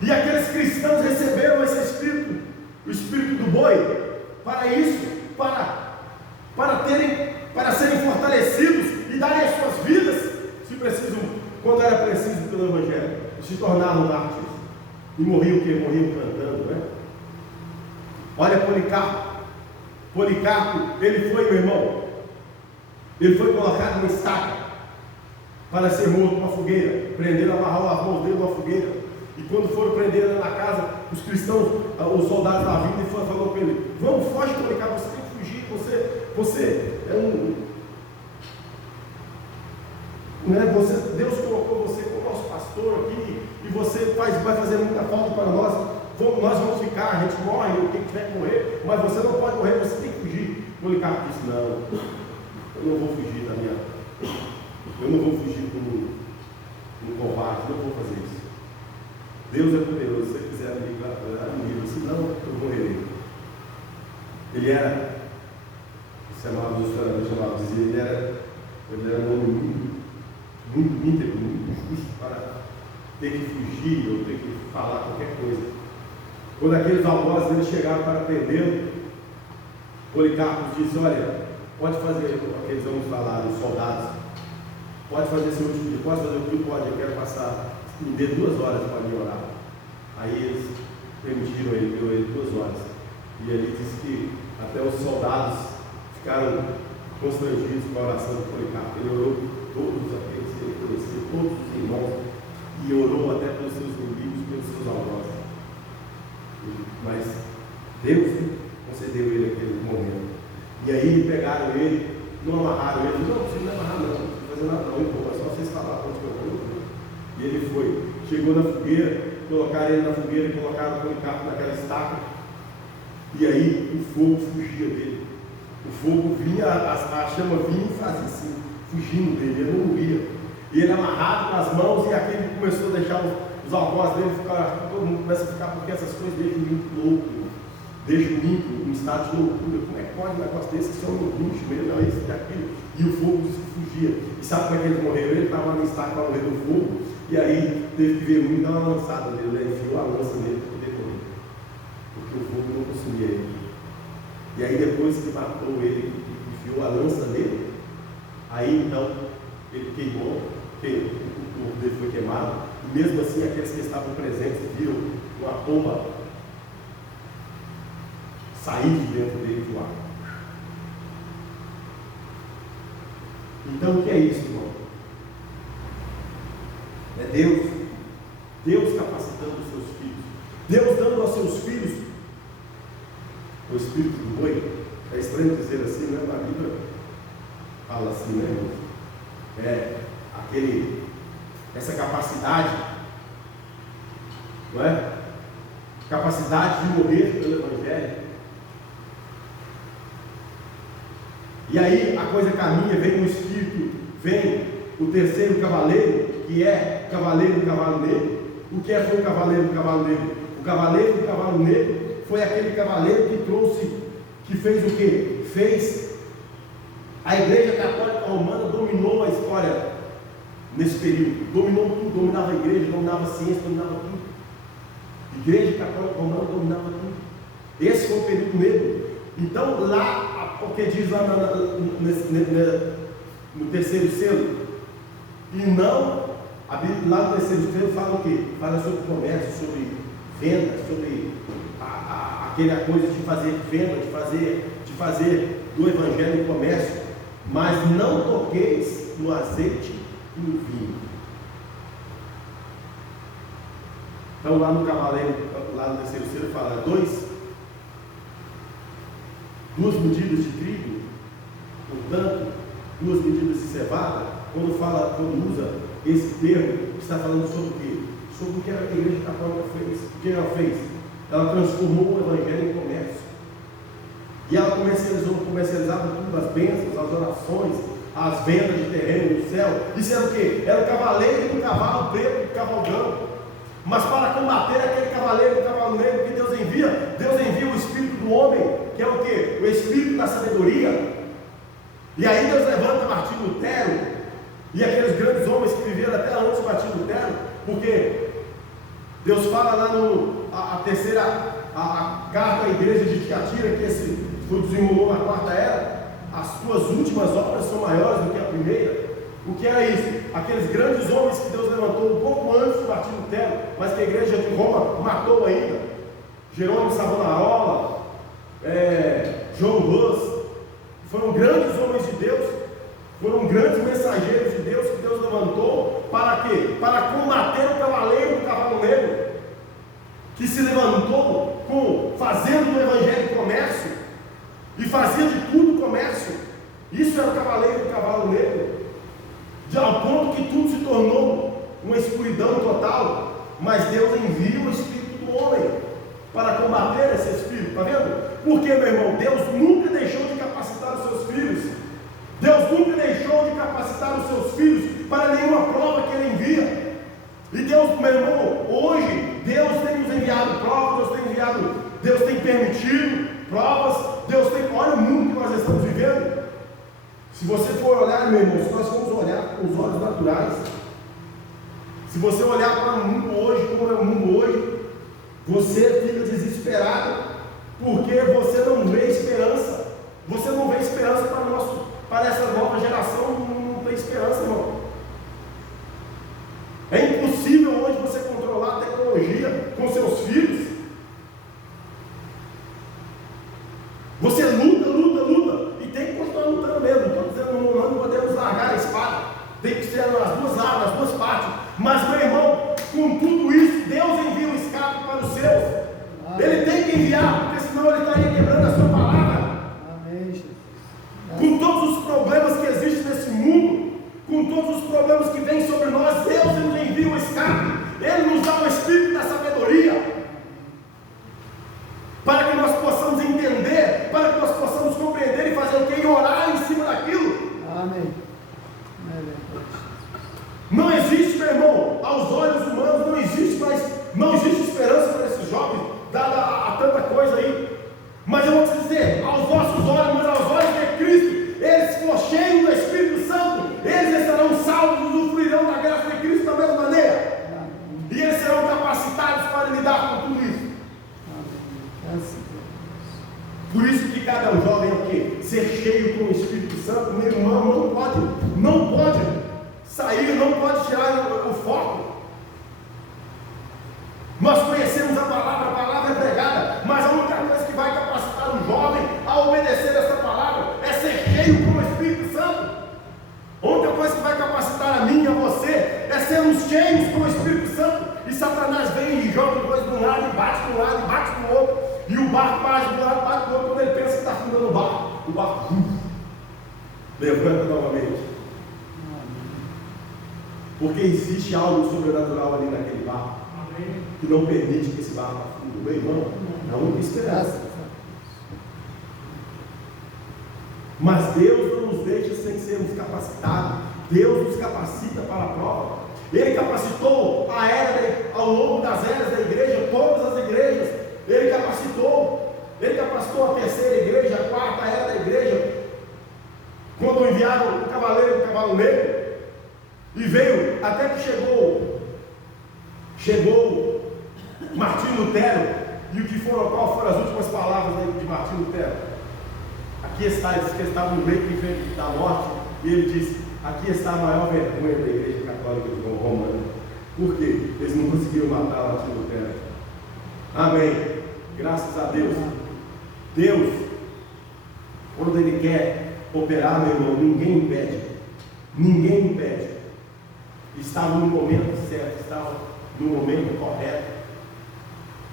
E aqueles cristãos receberam esse espírito, o espírito do boi, para isso, para serem fortalecidos e darem as suas vidas, se preciso, quando era preciso, pelo Evangelho, e se tornaram mártires. E morriam o quê? Morriam cantando, né? Olha Policarpo. Policarpo, ele foi, meu irmão, ele foi colocado numa estaca para ser morto numa fogueira. Prenderam, amarraram as mãos dele numa fogueira. E quando foram prender ele na casa, os cristãos, os soldados da vida, e falou com ele: vamos, foge, Policarpo, você tem que fugir, você é Deus colocou você como nosso pastor aqui, e você vai fazer muita falta para nós. Nós vamos ficar, a gente morre, quem tiver que morrer, mas você não pode morrer, você tem que fugir. Policarpo disse: não, eu não vou fugir eu não vou fugir como um covarde, não vou fazer isso. Deus é poderoso, se você quiser me livrar, senão eu morrerei. Ele era, os historiadores chamavam, diziam, ele era um homem muito íntegro, muito justo ter que fugir ou ter que falar qualquer coisa. Quando aqueles algozes eles chegaram para prendê-lo, Policarpo disse: olha, pode fazer, aqueles homens falaram, os soldados, pode fazer seu último dia, pode fazer o que pode, eu quero passar, me dê 2 horas para me orar. Aí eles permitiram ele, deu ele 2 horas. E ele disse que até os soldados ficaram constrangidos com a oração do Policarpo. Ele orou por todos aqueles que ele conhecia, todos os irmãos, e orou até pelos seus inimigos, pelos seus algozes. Mas Deus concedeu ele aquele momento. E aí pegaram ele, não amarraram ele, não precisa amarrar não, não precisa fazer nada não, é só vocês falar onde que eu vou. E ele foi, chegou na fogueira, colocaram ele na fogueira e colocaram o Policarpo naquela estaca. E aí o fogo fugia dele. O fogo vinha, a chama vinha e fazia assim, fugindo dele, ele não morria. E ele amarrado com as mãos, e aquele começou a deixar os algozes dele ficar, todo mundo começa a ficar, porque essas coisas deixam o ímpio louco, deixam o ímpio em estado de loucura. Como é que pode um negócio desse? Esse é um luxo mesmo, não é isso, é aquilo. E o fogo fugia. E sabe como é que eles morreram? Ele estava na estaca para morrer do fogo, e aí teve que ver um e dar uma lançada nele, né? Enfiou a lança nele para poder correr, porque o fogo não consumia ele. E aí depois que matou ele, enfiou a lança nele, aí então ele queimou, o corpo dele foi queimado, e mesmo assim aqueles que estavam presentes viram uma pomba sair de dentro dele e voar. Então o que é isso, irmão? É Deus capacitando os seus filhos, Deus dando aos seus filhos o espírito do boi. É estranho dizer assim, né? Na Bíblia fala assim, né, irmão? Essa capacidade, não é? Capacidade de morrer pelo Evangelho. E aí a coisa caminha, vem o Espírito, vem o terceiro cavaleiro, que é cavaleiro do cavalo negro. O que foi o cavaleiro do cavalo negro? O cavaleiro do cavalo negro foi aquele cavaleiro que trouxe, que fez o quê? Fez a Igreja Católica Romana, dominou a história nesse período, dominou tudo, dominava a igreja, dominava a ciência, dominava tudo. Igreja Católica Romana dominava tudo. Esse foi o período negro. Então lá, porque diz lá no terceiro selo, e não, a Bíblia lá no terceiro selo fala o quê? Fala sobre comércio, sobre venda, sobre aquela coisa de fazer venda, de fazer do Evangelho um comércio, mas não toqueis no azeite e no vinho. Então lá no cavaleiro, lá no terceiro selo fala 2 medidas de trigo, portanto, 2 medidas de cevada. Quando usa esse termo, está falando sobre o quê? Sobre o que a Igreja Católica fez. O que ela fez? Ela transformou o Evangelho em comércio. E ela comercializava tudo, as bênçãos, as orações, as vendas de terreno no céu. Isso era o quê? Era o cavaleiro do cavalo preto, do cavalo branco. Mas para combater aquele cavaleiro do cavalo negro que Deus envia o Espírito do homem, que é o quê? O Espírito da sabedoria. E aí Deus levanta Martinho Lutero, e aqueles grandes homens que viveram até antes de Martinho Lutero, porque Deus fala lá a carta à igreja de Tiatira, que esse foi desenrolou na 4ª era, as tuas últimas obras são maiores do que a primeira. O que era isso? Aqueles grandes homens que Deus levantou um pouco antes de Martinho Lutero, mas que a igreja de Roma matou ainda. Jerônimo Savonarola, João Hus, foram grandes homens de Deus, foram grandes mensageiros de Deus que Deus levantou para quê? Para combater o cavaleiro do cavalo negro, que se levantou fazendo do Evangelho comércio, e fazia de tudo comércio. Isso era o cavaleiro do cavalo negro, ao ponto que tudo se tornou uma escuridão total. Mas Deus envia o Espírito do homem para combater esse espírito, está vendo? Porque, meu irmão, Deus nunca deixou de capacitar os seus filhos. Deus nunca deixou de capacitar os seus filhos para nenhuma prova que Ele envia. E Deus, meu irmão, hoje Deus tem nos enviado provas, Deus tem permitido provas, olha o mundo que nós estamos vivendo. Se você for olhar, meu irmão, se nós formos olhar com os olhos naturais, Se você olhar para o mundo hoje, como é o mundo hoje, você fica desesperado, porque você não vê esperança. Você não vê esperança para essa nova geração, não tem esperança, irmão. É impossível hoje você controlar a tecnologia com seus filhos. Você luta, e tem que continuar lutando mesmo. Não estou dizendo, não podemos largar a espada. Tem que ser as duas armas, as duas partes. Mas, meu irmão, com tudo isso, Deus envia um escape para os seus. Ele tem que enviar, porque senão ele estaria quebrando a sua palavra. Amém, Jesus. Com todos os problemas que existem nesse mundo, com todos os problemas que vêm sobre nós, Deus nos envia um escape. Ele nos dá o espírito da sabedoria, para que nós possamos entender, para que nós possamos compreender e fazer o que? E orar em cima daquilo. Amém. Não existe, meu irmão, aos olhos humanos, não existe esperança para esses jovens, dada a tanta coisa aí. Mas eu vou te dizer, aos vossos olhos, mas aos olhos de Cristo, eles se for cheios do Espírito Santo, eles estarão salvos, usufruirão da graça de Cristo da mesma maneira. E eles serão capacitados para lidar com tudo isso. Por isso que cada jovem é o quê? Ser cheio com o Espírito Santo. Meu irmão, não pode sair, não pode tirar o foco. Nós conhecemos a palavra é pregada, mas a única coisa que vai capacitar o jovem a obedecer essa palavra é ser cheio com o Espírito Santo. A única coisa que vai capacitar a mim e a você é sermos cheios com o Espírito Santo. E Satanás vem e joga coisa de um lado, e bate de um lado, e bate do outro, e o barco bate de um lado, bate do outro. Quando ele pensa que está afundando o barco levanta novamente. Porque existe algo sobrenatural ali naquele barco, que não permite que esse barco afunde. Meu irmão, não há muita esperança. Mas Deus não nos deixa sem sermos capacitados. Deus nos capacita para a prova. Ele capacitou a era, ao longo das eras da igreja, todas as igrejas. Ele capacitou a terceira igreja, a quarta era da igreja, quando enviaram o cavaleiro e o cavalo negro. E veio, até que chegou Martinho Lutero, e qual foram as últimas palavras de Martinho Lutero? Aqui está, ele disse que estava no meio da morte, e ele disse: aqui está a maior vergonha da igreja católica romana. Por quê? Eles não conseguiram matar Martinho Lutero. Amém. Graças a Deus. Deus, quando Ele quer operar, meu irmão, ninguém impede. Ninguém impede. Estava no momento certo, estava no momento correto.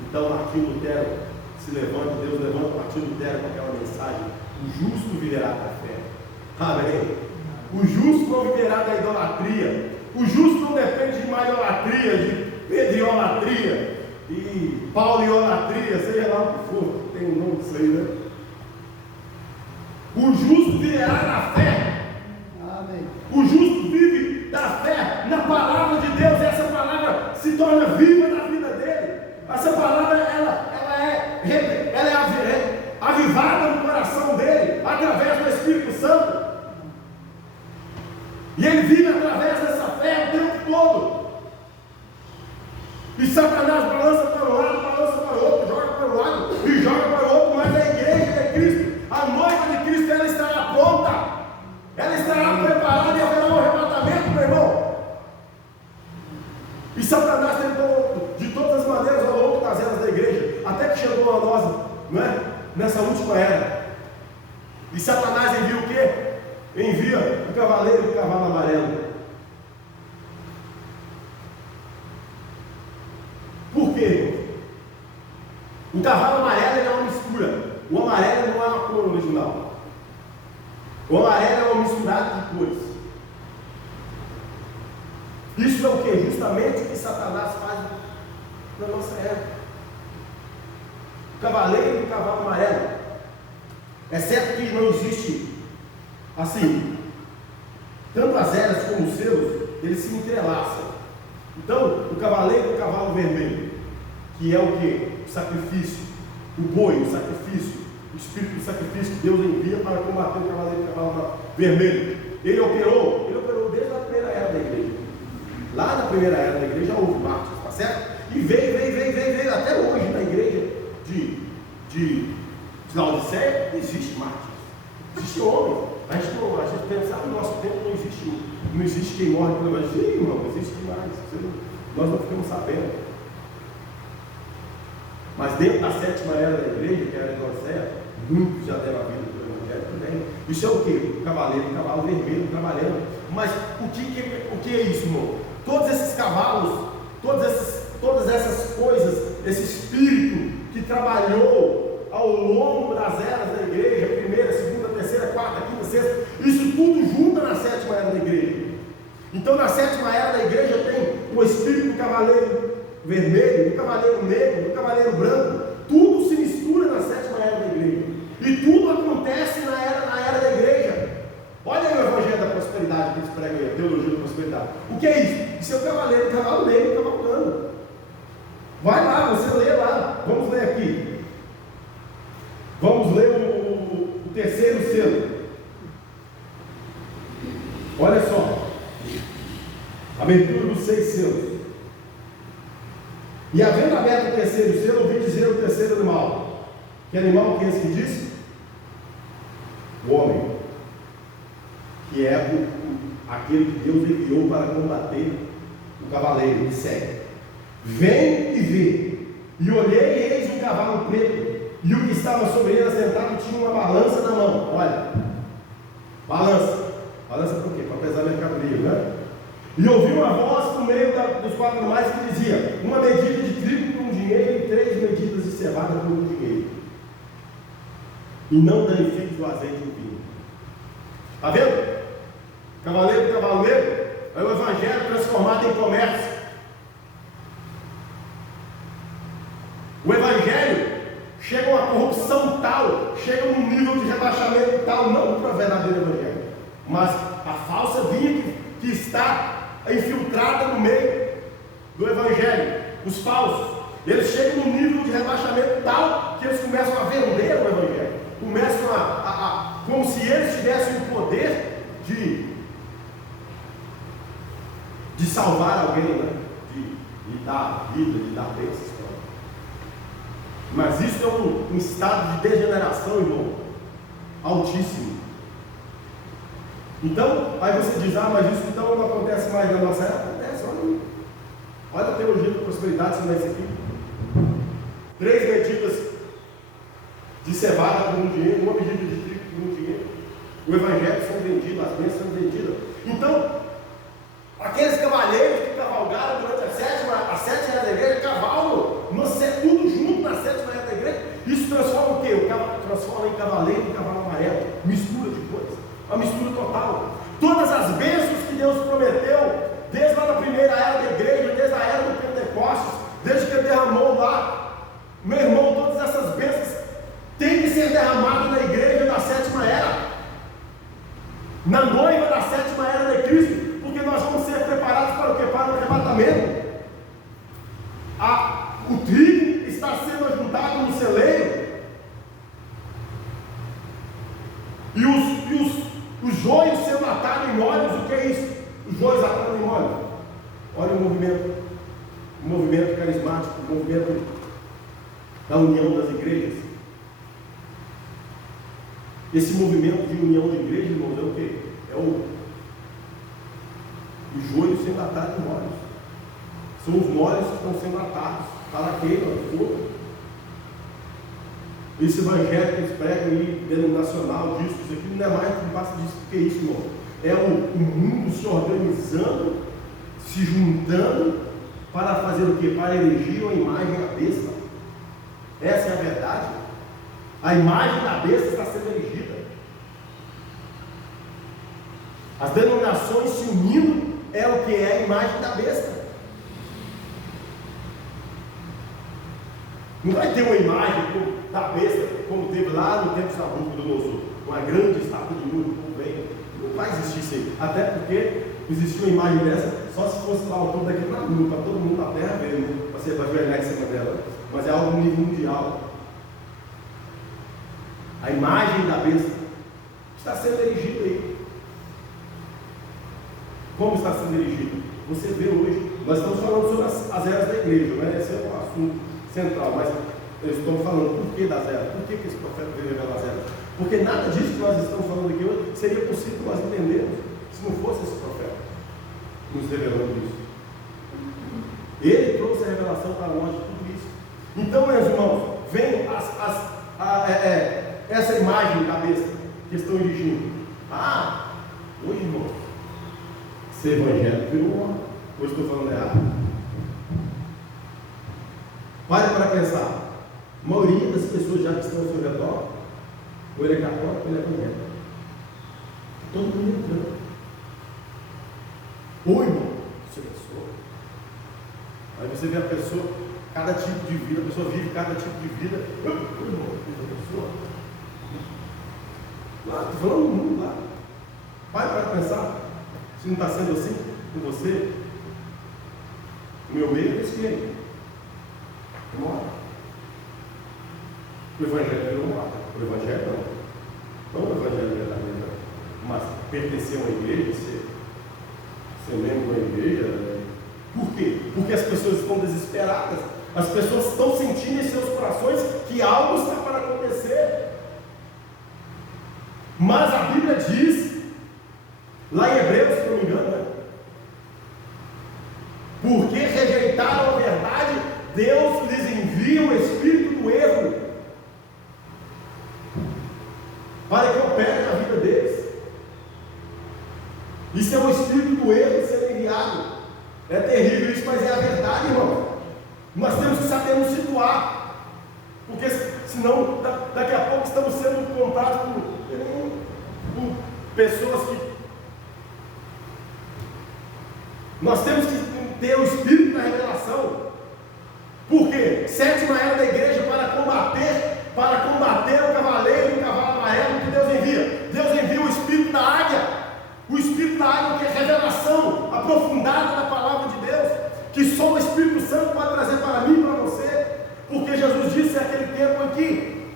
Então Martinho Lutero se levanta, Deus levanta Martinho Lutero com aquela mensagem: o justo viverá da fé. Amém. O justo não viverá da idolatria. O justo não depende de uma idolatria, de pedriolatria e pauliolatria, seja lá o que for, tem um nome disso aí, né? O justo viverá da fé. Amém. O justo vive da fé na palavra de Deus. Essa palavra se torna viva na vida dele. Essa palavra ela é avivada no coração dele através do Espírito Santo. E ele vive através dessa fé o tempo todo. E Satanás balança para um lado, balança para o outro, joga para um lado e joga para o outro. Mas a igreja de Cristo, a noiva de Cristo, ela estará pronta. Ela estará preparada e haverá um arrebatamento, meu irmão. E Satanás tentou de todas as maneiras ao longo das eras da igreja, até que chegou a nós, não é? Nessa última era. E Satanás envia o quê? Envia o cavaleiro e o cavalo amarelo. Por quê? O cavalo amarelo é uma mistura. O amarelo não é uma cor original. O amarelo é uma misturada de cores. Isso é o que? Justamente o que Satanás faz na nossa era. O cavaleiro e o cavalo amarelo. É certo que não existe assim, tanto as eras como os selos, eles se entrelaçam. Então, o cavaleiro e o cavalo vermelho, que é o que? O sacrifício, o boi, o sacrifício, o espírito do sacrifício que Deus envia para combater o cavaleiro e o cavalo vermelho. Ele operou desde a primeira era da igreja. Lá na primeira era da igreja houve mártires, tá certo? E veio até hoje na igreja de Laodiceia, existe mártires, existe homens. A gente pensa, no nosso tempo não existe quem morre pelo evangelho. Sim, irmão, existe demais. Nós não ficamos sabendo. Mas dentro da sétima era da igreja, que era a Laodiceia, muitos já deram a vida pelo evangelho também. Isso é o quê? O cavalo vermelho trabalhando. Mas o que é isso, irmão? Todos esses cavalos, todas essas coisas, esse espírito que trabalhou ao longo das eras da igreja, primeira, segunda, terceira, quarta, quinta, sexta, isso tudo junta na sétima era da igreja. Então na sétima era da igreja tem o espírito do cavaleiro vermelho, do cavaleiro negro, do cavaleiro branco, tudo se mistura na sétima era da igreja, e tudo acontece na era da igreja. Olha aí o evangelho da prosperidade que eles pregam aí, a teologia da prosperidade. O que é isso? Isso é o cavalo negro cavalgando. Vai lá, você lê lá, vamos ler aqui. Vamos ler o terceiro selo. Olha só. Abertura dos 6 selos. E havendo aberto o terceiro selo, ouvi dizer o terceiro animal. Que animal que é esse que disse? O homem. Que é aquele que Deus enviou para combater o cavaleiro que segue. Vem e vê. E olhei e eis um cavalo preto. E o que estava sobre ele assentado tinha uma balança na mão. Olha, balança. Balança por quê? Para pesar a mercadoria, né? E ouvi uma voz no meio dos 4 animais que dizia: uma medida de trigo por um dinheiro e 3 medidas de cevada por um dinheiro. E não danifique o azeite do vinho. Está vendo? Cavaleiro, é o evangelho transformado em comércio. O evangelho chega a uma corrupção tal, chega a um nível de rebaixamento tal, não para o verdadeiro evangelho, mas a falsa vinha que está infiltrada no meio do evangelho. Os falsos, eles chegam num nível de rebaixamento tal que eles começam a vender o evangelho, começam como se eles tivessem o poder de salvar alguém, né? de dar vida, de dar bênçãos. Mas isso é um estado de degeneração, irmão, altíssimo. Então, aí você diz: mas isso então não acontece mais na nossa era? Acontece, olha a teologia da prosperidade, você não é isso aqui. 3 medidas de cevada por um dinheiro, 1 medida de trigo por um dinheiro. O evangelho são vendidos, as bênçãos são vendidas. Então, aqueles cavalheiros que cavalgaram durante a sétima era da igreja, cavalam, tudo junto na sétima era da igreja. Isso transforma o quê? Transforma em cavaleiro e cavalo amarelo, mistura de coisas, uma mistura total. Todas as bênçãos que Deus prometeu, desde lá na primeira era da igreja, desde a era do Pentecostes, desde que ele derramou lá, meu irmão, todas essas bênçãos têm que ser derramadas na igreja da sétima era, na noiva da sétima era de Cristo, porque nós vamos ser preparados para o que? Para o arrebatamento. O trigo está sendo ajuntado no celeiro, e os joios sendo atados em molhos. O que é isso? Os joios atados em molhos. Olha o movimento carismático, o movimento da união das igrejas. Esse movimento de união de igreja, irmãos, é o quê? É os joios sendo atados em molhos. São os molhos que estão sendo atados. Está na queima, no fogo. Esse evangelho que eles pregam aí, denominacional, disso, isso aqui, não é mais que passa disso. O que é isso, irmão? É o mundo se organizando, se juntando para fazer o quê? Para erigir uma imagem da besta. Essa é a verdade. A imagem da besta está sendo erigida. As denominações se unindo é o que é a imagem da besta. Não vai ter uma imagem da besta como teve lá no tempo de Nabucodonosor, uma grande estátua de ouro, não vai existir isso aí. Até porque existiu uma imagem dessa só se fosse lá o topo daquele Nabucodonosor, para todo mundo da terra ver, né? Para você ajoelhar em cima dela. Mas é algo no nível mundial. A imagem da besta está sendo erigida aí. Como está sendo erigida? Você vê hoje, nós estamos falando sobre as eras da igreja, né? Esse é o assunto central, mas eu estou falando por que das eras, por que esse profeta veio revelar as eras? Porque nada disso que nós estamos falando aqui hoje seria possível nós entendermos se não fosse esse profeta nos revelando isso. Ele trouxe a revelação para nós de tudo isso. Então, meus irmãos, vem essa imagem na cabeça que estão dirigindo. Hoje, irmão, ser evangélico virou uma. Hoje estou falando errado. Pare para pensar. A maioria das pessoas já que estão ao seu redor, ou ele é católico, ou ele é evangélico. Todo mundo entrando. Oi, irmão, você pensou? Aí você vê a pessoa, cada tipo de vida, a pessoa vive cada tipo de vida. Oi, irmão, você pensou? Lá, estou falando do mundo lá. Pare para pensar. Se não está sendo assim com você, o meu meio é esse meio. Mora. O evangelho virou moda. O evangelho não. Não o evangelho verdadeiro, mas pertencer a uma igreja, ser membro de uma igreja. Por quê? Porque as pessoas estão desesperadas. As pessoas estão sentindo em seus corações que algo está para acontecer. Mas a Bíblia diz, lá em Hebreus, se não me engano, porque rejeitaram a verdade, Deus lhes envia o espírito do erro para que opere na vida deles. Isso é o espírito do erro sendo enviado. É terrível isso, mas é a verdade, irmão. Nós temos que saber nos situar, porque senão daqui a pouco estamos sendo comprados por pessoas que... Nós temos que ter o espírito da revelação. Por quê? Sétima era da igreja para combater o cavaleiro e o cavalo amarelo que Deus envia. Deus envia o espírito da águia. O espírito da águia, que é revelação aprofundada da palavra de Deus, que só o Espírito Santo pode trazer para mim e para você. Porque Jesus disse naquele tempo aqui,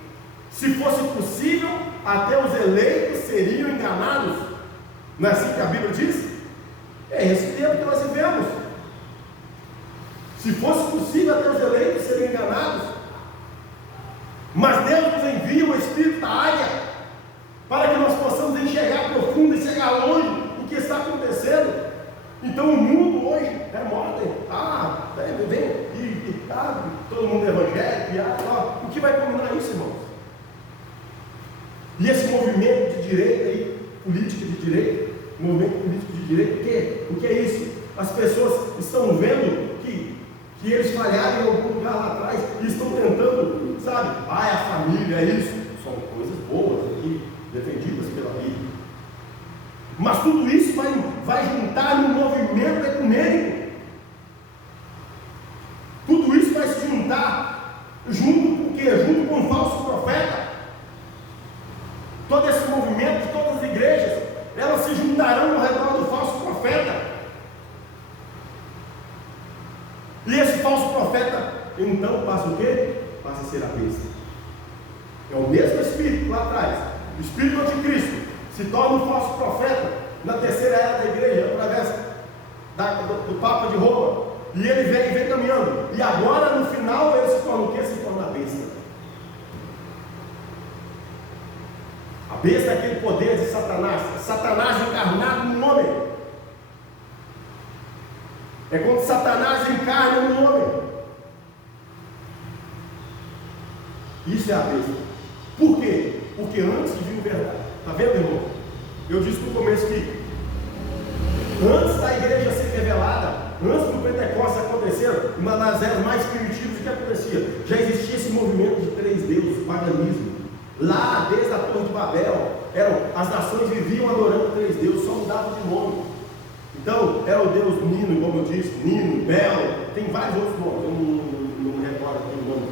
se fosse possível, até os eleitos seriam enganados. Não é assim que a Bíblia diz? É esse tempo que nós vivemos. Se fosse possível, até os eleitos seriam enganados. Mas Deus nos envia o Espírito da águia para que nós possamos enxergar profundo e chegar longe do que está acontecendo. Então o mundo hoje é morte. Todo mundo é evangélico. O que vai combinar isso, irmãos? E esse movimento de direita aí, política de direita, movimento político de direita, o que é isso? As pessoas estão vendo que eles falharam em algum lugar lá atrás e estão tentando, sabe? É a família, é isso. São coisas boas aqui, defendidas pela Bíblia. Mas tudo isso vai juntar no movimento ecumênico. Tudo isso vai se juntar junto com o falso profeta. Todo esse movimento de todas as igrejas, elas se juntarão ao redor do falso profeta. E esse falso profeta, então, passa o quê? Passa a ser a besta. É o mesmo espírito lá atrás. O espírito anticristo se torna um falso profeta na terceira era da igreja, através do Papa de Roma. E ele vem caminhando. E agora, no final, ele se torna o quê? Se torna a besta. A besta é aquele poder de Satanás. Satanás encarnado no homem. É quando Satanás encarna no homem. Isso é a besta. Por quê? Porque antes de vir o verdade. Está vendo, irmão? Eu disse no começo que antes da igreja ser revelada, antes do Pentecostes acontecer, uma das eras mais primitivas, o que acontecia? Já existia esse movimento de três deuses, o paganismo. Lá, desde a Torre de Babel, as nações viviam adorando três deuses, só mudavam de nome. Então, era o deus Nino, como eu disse, Nino, Bel, tem vários outros nomes, eu não me recordo aqui o nome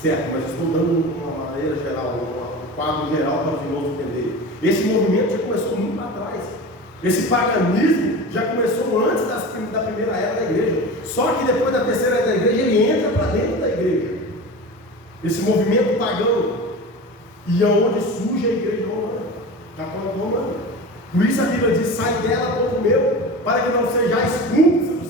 certo, mas estou dando uma maneira geral, um quadro geral para os irmãos entenderem. Esse movimento já começou muito lá atrás. Esse paganismo já começou antes da primeira era da igreja. Só que depois da terceira era da igreja, ele entra para dentro da igreja. Esse movimento pagão. E aonde surge a igreja romana, católica romana. Por isso a Bíblia diz: sai dela, povo meu, para que não sejais cúmplices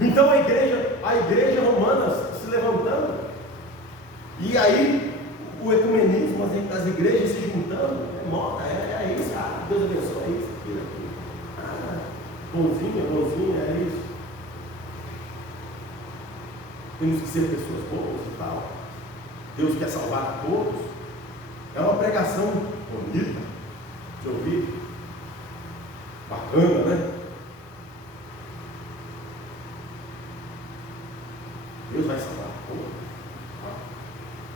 Então a igreja romana se levantando, e aí o ecumenismo, as igrejas se juntando, é isso, Deus abençoe, é isso, aquilo, bonzinho, é isso. Temos que ser pessoas boas e tal. Deus quer salvar a todos. É uma pregação bonita de ouvir, bacana, né? Deus vai salvar a todos.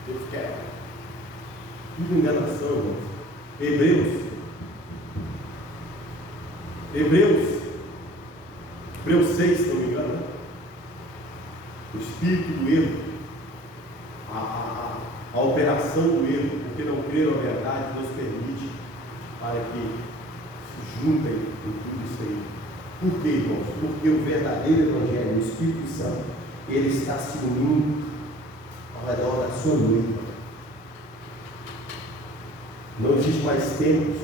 Deus quer. Tudo enganação, irmãos. Hebreus 6, se não me engano, né? O espírito do erro, a operação do erro, porque não creram na verdade, nos permite para que se juntem em tudo isso aí. Por quê, irmãos? Porque o verdadeiro Evangelho, o Espírito Santo, ele está se unindo ao redor da sua noiva. Não existe mais tempos,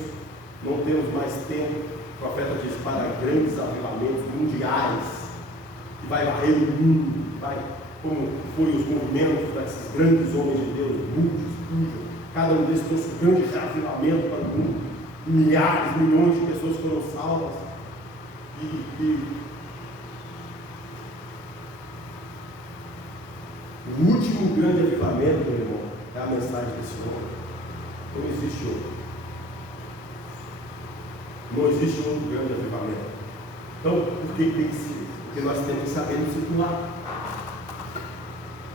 não temos mais tempo. O profeta diz para grandes avivamentos mundiais, que vai varrer o mundo, vai, como foi os movimentos desses grandes homens de Deus, muitos, cada um desses trouxe um grande avivamento para o mundo, milhares, milhões de pessoas foram salvas, o último grande avivamento, meu irmão, é a mensagem desse homem. Não existe outro. Não existe outro grande avivamento. Então, por que tem que ser? Porque nós temos que saber nos situar.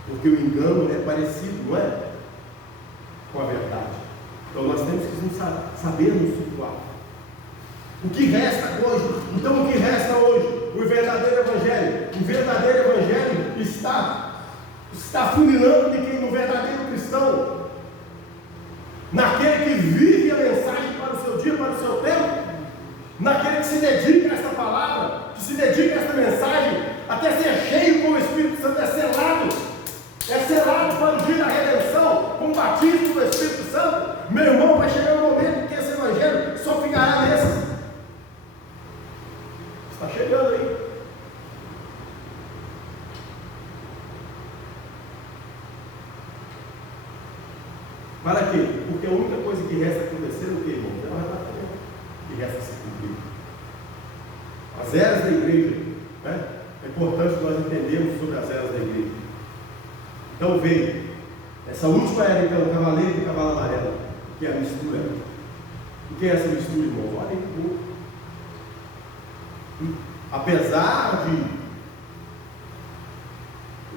Porque o engano é parecido, não é? Com a verdade. Então nós temos que saber nos situar. O que resta hoje? Então o que resta hoje? O verdadeiro Evangelho. O verdadeiro Evangelho está funilando de quem? No verdadeiro cristão. Naquele que vive a mensagem para o seu dia, para o seu tempo. Naquele que se dedica a esta palavra, que se dedica a esta mensagem, até ser cheio com o Espírito Santo, é selado para o dia da redenção, com o batismo do Espírito Santo. Meu irmão, vai chegar um momento que esse Evangelho só ficará nesse. Está chegando aí. Para quê? Porque a única coisa que resta acontecer é o que, irmão? É o arrebatamento que resta se cumprir. As eras da igreja, né? É importante nós entendermos sobre as eras da igreja. Então veio essa última era, então, o cavaleiro e o cavalo amarelo, que é a mistura. O que é essa mistura, irmão? Olha um pouco. Apesar de,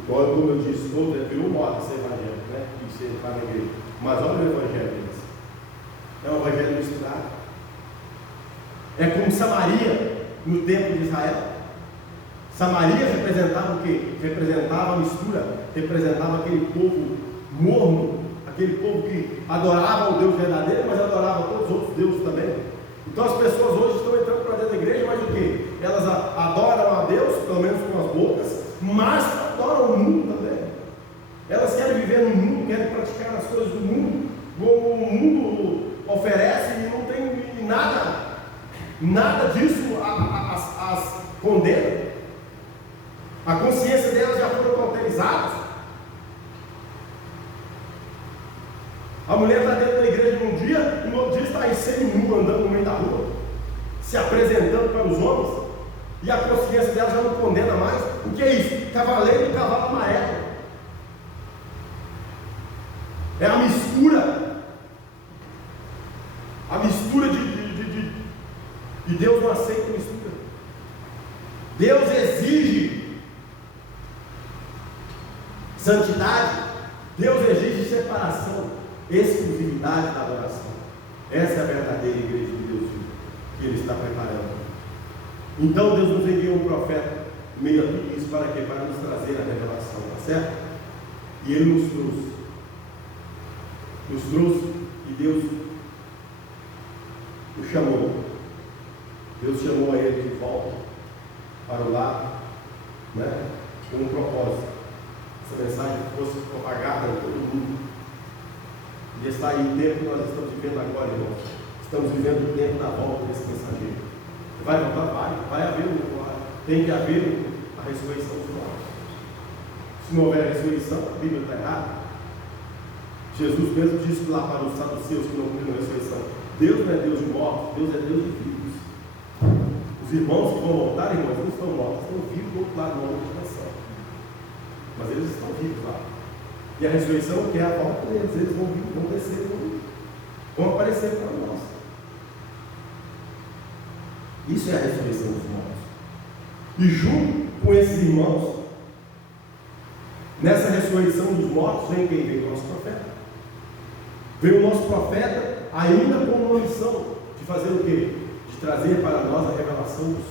como eu disse, todo virou moda ser evangélico, né? De ser para a igreja. Mas olha o evangelho deles. É um evangelho misturado. É como Samaria no tempo de Israel. Samaria representava o quê? Representava a mistura, representava aquele povo morno, aquele povo que adorava o Deus verdadeiro, mas adorava todos os outros deuses também. Então as pessoas hoje estão entrando para dentro da igreja, mas o quê? Elas adoram a Deus, pelo menos com as bocas, mas adoram o mundo também. Elas querem viver no mundo, querem praticar as coisas do mundo, como o mundo oferece, e não tem nada disso as condena. A consciência delas já foram cauterizadas. A mulher está dentro da igreja num dia, e no outro dia está aí semi-nua, andando no meio da rua, se apresentando para os homens, e a consciência dela já não condena mais. O que é isso? Cavaleiro e cavalo amarelo. É a mistura. A mistura de Deus não aceita mistura. Deus exige santidade. Deus exige separação, exclusividade da adoração. Essa é a verdadeira igreja de Deus que Ele está preparando. Então Deus nos enviou um profeta no meio a tudo isso para quê? Para nos trazer a revelação, tá certo? E Ele nos trouxe e Deus o chamou. Deus chamou a ele de volta para o lado, né? Com um propósito. Essa mensagem fosse propagada em todo mundo. E está aí o tempo que nós estamos vivendo agora, irmãos. Estamos vivendo o tempo da volta desse mensageiro. Vai voltar? Vai haver tem que haver a ressurreição. Se não houver ressurreição, a Bíblia está errada. Jesus mesmo disse lá para os saduceus que não criam ressurreição: Deus não é Deus de mortos, Deus é Deus de vivos. Os irmãos que vão voltar, irmãos, não estão mortos, estão vivos do outro lado da multiplicação. Mas eles estão vivos lá. E a ressurreição que é a volta deles, eles vão vir, vão descer, vão aparecer para nós. Isso é a ressurreição dos mortos. E junto com esses irmãos, nessa ressurreição dos mortos, vem quem? Vem o nosso profeta. Vem o nosso profeta ainda com uma missão de fazer o quê? De trazer para nós a revelação dos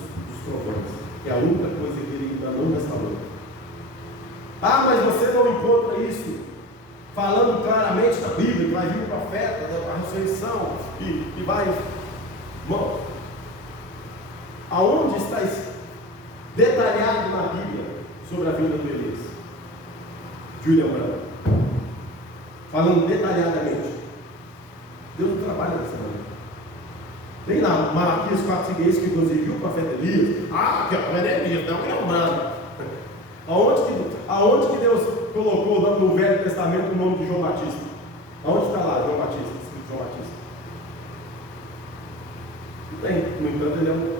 trovões, que é a única coisa que ele ainda não restaurou. Ah, mas você não encontra isso falando claramente na Bíblia, que vai vir o profeta da ressurreição e vai. Irmão, aonde está isso detalhado na Bíblia sobre a vinda do Elias? Julian Branco, falando detalhadamente. Deus não trabalha dessa maneira. Tem lá, Malaquias 4, que inclusive viu o profeta Elias. Ah, que não é Elias, não, ele é um branco. Aonde que Deus colocou no Velho Testamento o nome de João Batista? Aonde está lá João Batista, escrito João Batista? Não tem. No entanto, ele é o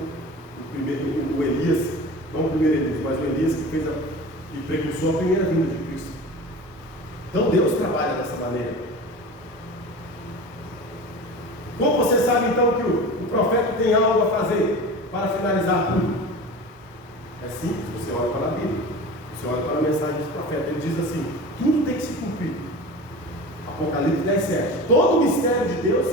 primeiro, o Elias, não o primeiro Elias, mas o Elias que precursou a primeira vinda de Cristo. Então Deus trabalha dessa maneira. Como você sabe então que o profeta tem algo a fazer para finalizar tudo? É simples, você olha para a Bíblia. Você olha para a mensagem do profeta, ele diz assim: tudo tem que se cumprir. Apocalipse 10:7. Todo o mistério de Deus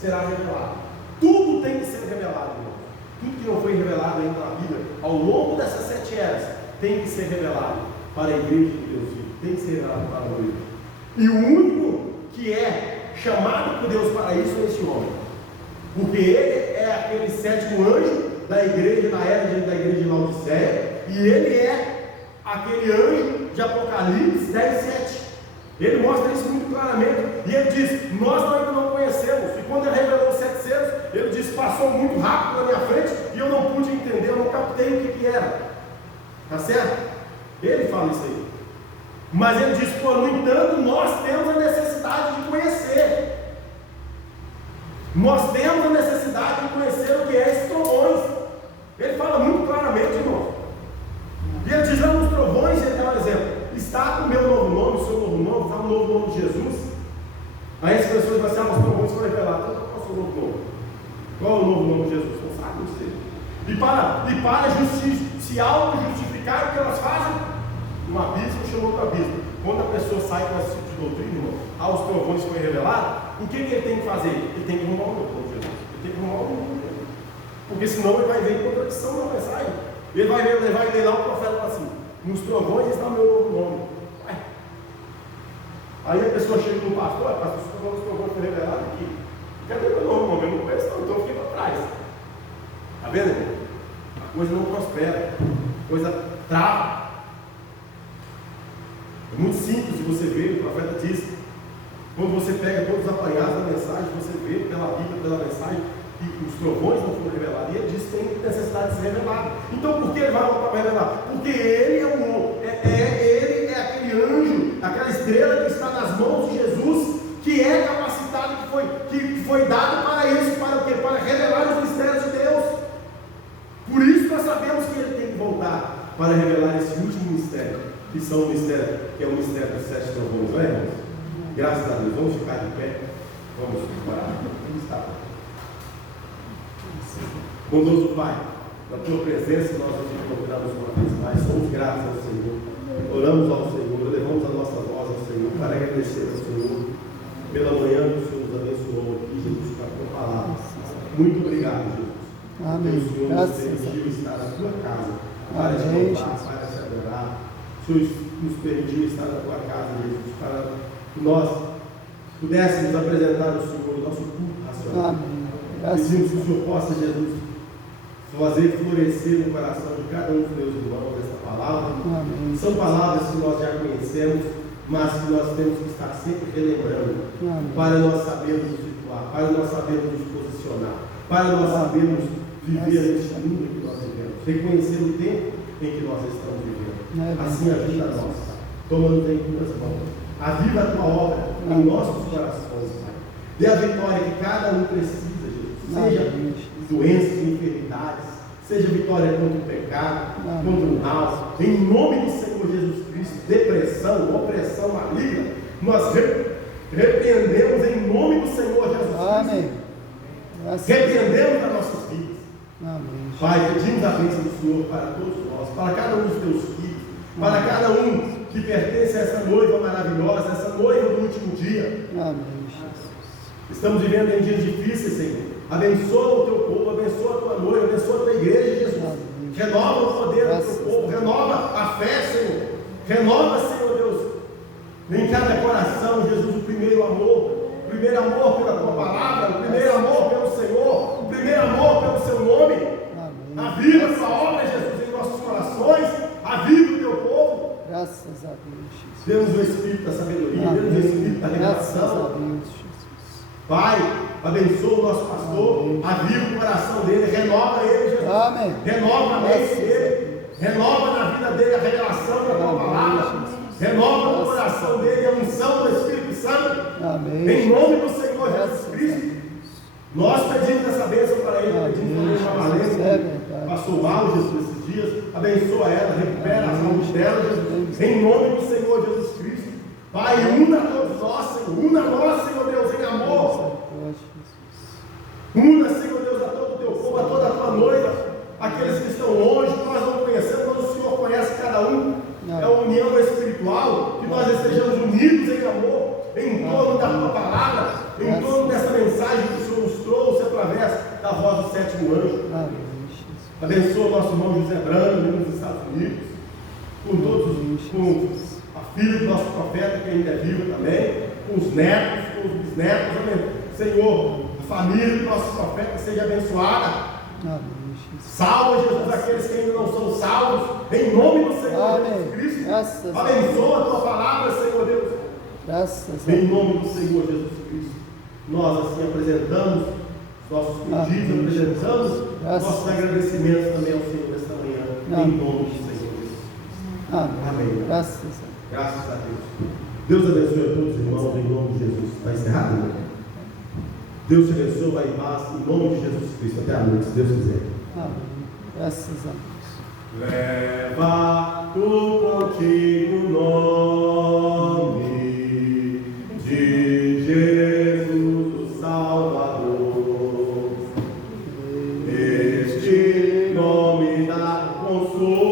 será revelado. Tudo tem que ser revelado, irmão. Tudo que não foi revelado ainda na Bíblia, ao longo dessas 7 eras, tem que ser revelado para a igreja de Deus vivo. Tem que ser revelado para a igreja. E o único que é chamado por Deus para isso é esse homem. Porque ele é aquele 7º anjo da igreja, da era da igreja de Laodiceia, e ele é aquele anjo de Apocalipse 10:7. Ele mostra isso muito claramente, e ele diz: nós ainda não conhecemos. E quando ele revelou os 7 selos, ele diz: passou muito rápido na minha frente, e eu não pude entender, eu não captei o que era. Tá certo? Ele fala isso aí. Mas ele diz: pô, no entanto, nós temos a necessidade de conhecer. Nós temos a necessidade de conhecer o que é esses trovões. Ele fala muito claramente, irmão. E ele diz lá nos trovões, ele dá um exemplo: está o meu novo nome, o seu novo nome, está o novo nome de Jesus. Aí as pessoas vão assim: os trovões foram revelados. Então, qual é o seu novo nome? Qual é o novo nome de Jesus? Não sabe, não sei. E para se auto-justificar, o que elas fazem? Um abismo chama outro abismo. Quando a pessoa sai com esse tipo de doutrina, irmão, os trovões foram revelados, o que ele tem que fazer? Ele tem que arrumar o novo nome de Jesus. Ele tem que arrumar o novo nome de Jesus. Porque senão ele vai ver em contradição na mensagem. Ele vai ler lá o profeta fala assim: nos trovões está o meu novo nome. Ué. Aí a pessoa chega no pastor: pastor, os trovões foram revelados aqui. Cadê o meu novo nome? Eu não conheço, não, então eu fiquei para trás. Está vendo, irmão? A coisa não prospera, a coisa trava. É muito simples de você ver. O profeta diz: quando você pega todos os apanhados da mensagem, você vê pela Bíblia, pela mensagem, que os trovões não foram revelados. E ele diz que tem necessidade de ser revelado. Então por que ele vai voltar para revelar? Porque ele ele é aquele anjo, aquela estrela que está nas mãos de Jesus, que é capacitado, que foi dado para isso. Para o quê? Para revelar os mistérios de Deus. Por isso nós sabemos que ele tem que voltar para revelar esse último mistério, que são o mistério, que é o mistério dos 7 trovões, não é, irmãos? Graças a Deus. Vamos ficar de pé. Vamos orar. Vamos estar. Bondoso Pai, na tua presença nós nos encontramos uma vez mais. Somos gratos ao Senhor. Oramos ao Senhor. Levamos a nossa voz ao Senhor para agradecer ao Senhor pela manhã que o Senhor nos abençoou aqui, Jesus, com a tua palavra. Muito obrigado, Jesus. Amém. O Senhor nos permitiu estar na tua casa para te louvar, para te adorar. O Senhor nos permitiu estar na tua casa, Jesus, para que nós pudéssemos apresentar ao Senhor o nosso culto racional. Pedimos que o Senhor possa, Jesus, fazer florescer no coração de cada um dos meus irmãos essa palavra. Amém. São palavras que nós já conhecemos, mas que nós temos que estar sempre relembrando. Amém. Para nós sabermos nos situar, para nós sabermos nos posicionar, para nós sabermos viver neste mundo em que nós vivemos, reconhecer o tempo em que nós estamos vivendo. Assim a vida nossa. Toma-nos em tuas mãos. Aviva a tua obra em nossos corações, Pai. Dê a vitória que cada um precisa, Jesus. Seja doenças e enfermidades, seja vitória contra o pecado, contra o mal. Em nome do Senhor Jesus Cristo, depressão, opressão maligna, nós repreendemos em nome do Senhor Jesus Cristo. Amém. Repreendemos as nossas vidas. Amém. Pai, pedimos a bênção do Senhor para todos nós, para cada um dos teus filhos, para cada um que pertence a essa noiva maravilhosa, essa noiva do último dia. Amém, Jesus. Estamos vivendo em dias difíceis, Senhor. Abençoa o teu povo, abençoa a tua noiva, abençoa a tua igreja, Jesus. Amém. Renova o poder do teu povo, renova a fé, Senhor. Renova, Senhor Deus, em cada coração, Jesus, o primeiro amor pela tua palavra, o primeiro amor pelo Senhor, o primeiro amor pelo seu nome. Amém. Aviva a tua obra, Jesus, em nossos corações, aviva o teu povo. Graças a Deus, Jesus. Dê-nos o Espírito da sabedoria, Amém. dê-nos o Espírito da Graças a revelação. Deus, Jesus. Pai, abençoa o nosso pastor, Amém. aviva o coração dele, renova ele, Jesus. Amém. Renova a mente dele, renova na vida dele a revelação da tua Amém, palavra, Jesus. renova no coração dele a unção do Espírito Santo, Amém. em nome do Senhor Jesus Graças a Cristo. Deus. Nós pedimos essa bênção para ele, Amém, pedimos para Jesus. ele, É verdade. passou mal, Jesus, esses dias, abençoa ela, recupera a saúde dela, Jesus, em nome do Senhor Jesus Cristo. Pai, una todos nós, Senhor, una nós, Senhor Deus, em amor. Una, Senhor Deus, a todo o teu povo, a toda a tua noiva, aqueles que estão longe, que nós não conhecemos, mas o Senhor conhece cada um. É uma união espiritual, que nós estejamos unidos em amor, em torno da tua palavra, em torno dessa mensagem que o Senhor nos trouxe através da voz do sétimo anjo. Abençoa o nosso irmão José Brando, nos Estados Unidos, com todos, com a filha do nosso profeta, que ainda é viva também, com os netos, com os bisnetos. Amém. Senhor, a família do nosso profeta seja abençoada. Salva, Jesus, aqueles que ainda não são salvos, em nome do Senhor Jesus Cristo. Graças Abençoa a tua palavra, Senhor Deus. Graças Em nome do Senhor Jesus Cristo. Nós assim apresentamos os nossos pedidos, apresentamos nossos agradecimentos também ao Senhor nesta manhã, em nome do Senhor Jesus Cristo. Amém. Graças a Deus. Deus abençoe a todos os irmãos, em nome de Jesus. Está encerrado, né? Deus te abençoe, vai em paz, em nome de Jesus Cristo. Até a noite, se Deus quiser. Amém. Graças a Deus. Leva tu contigo o nome de Jesus o Salvador. Este nome dá consolo.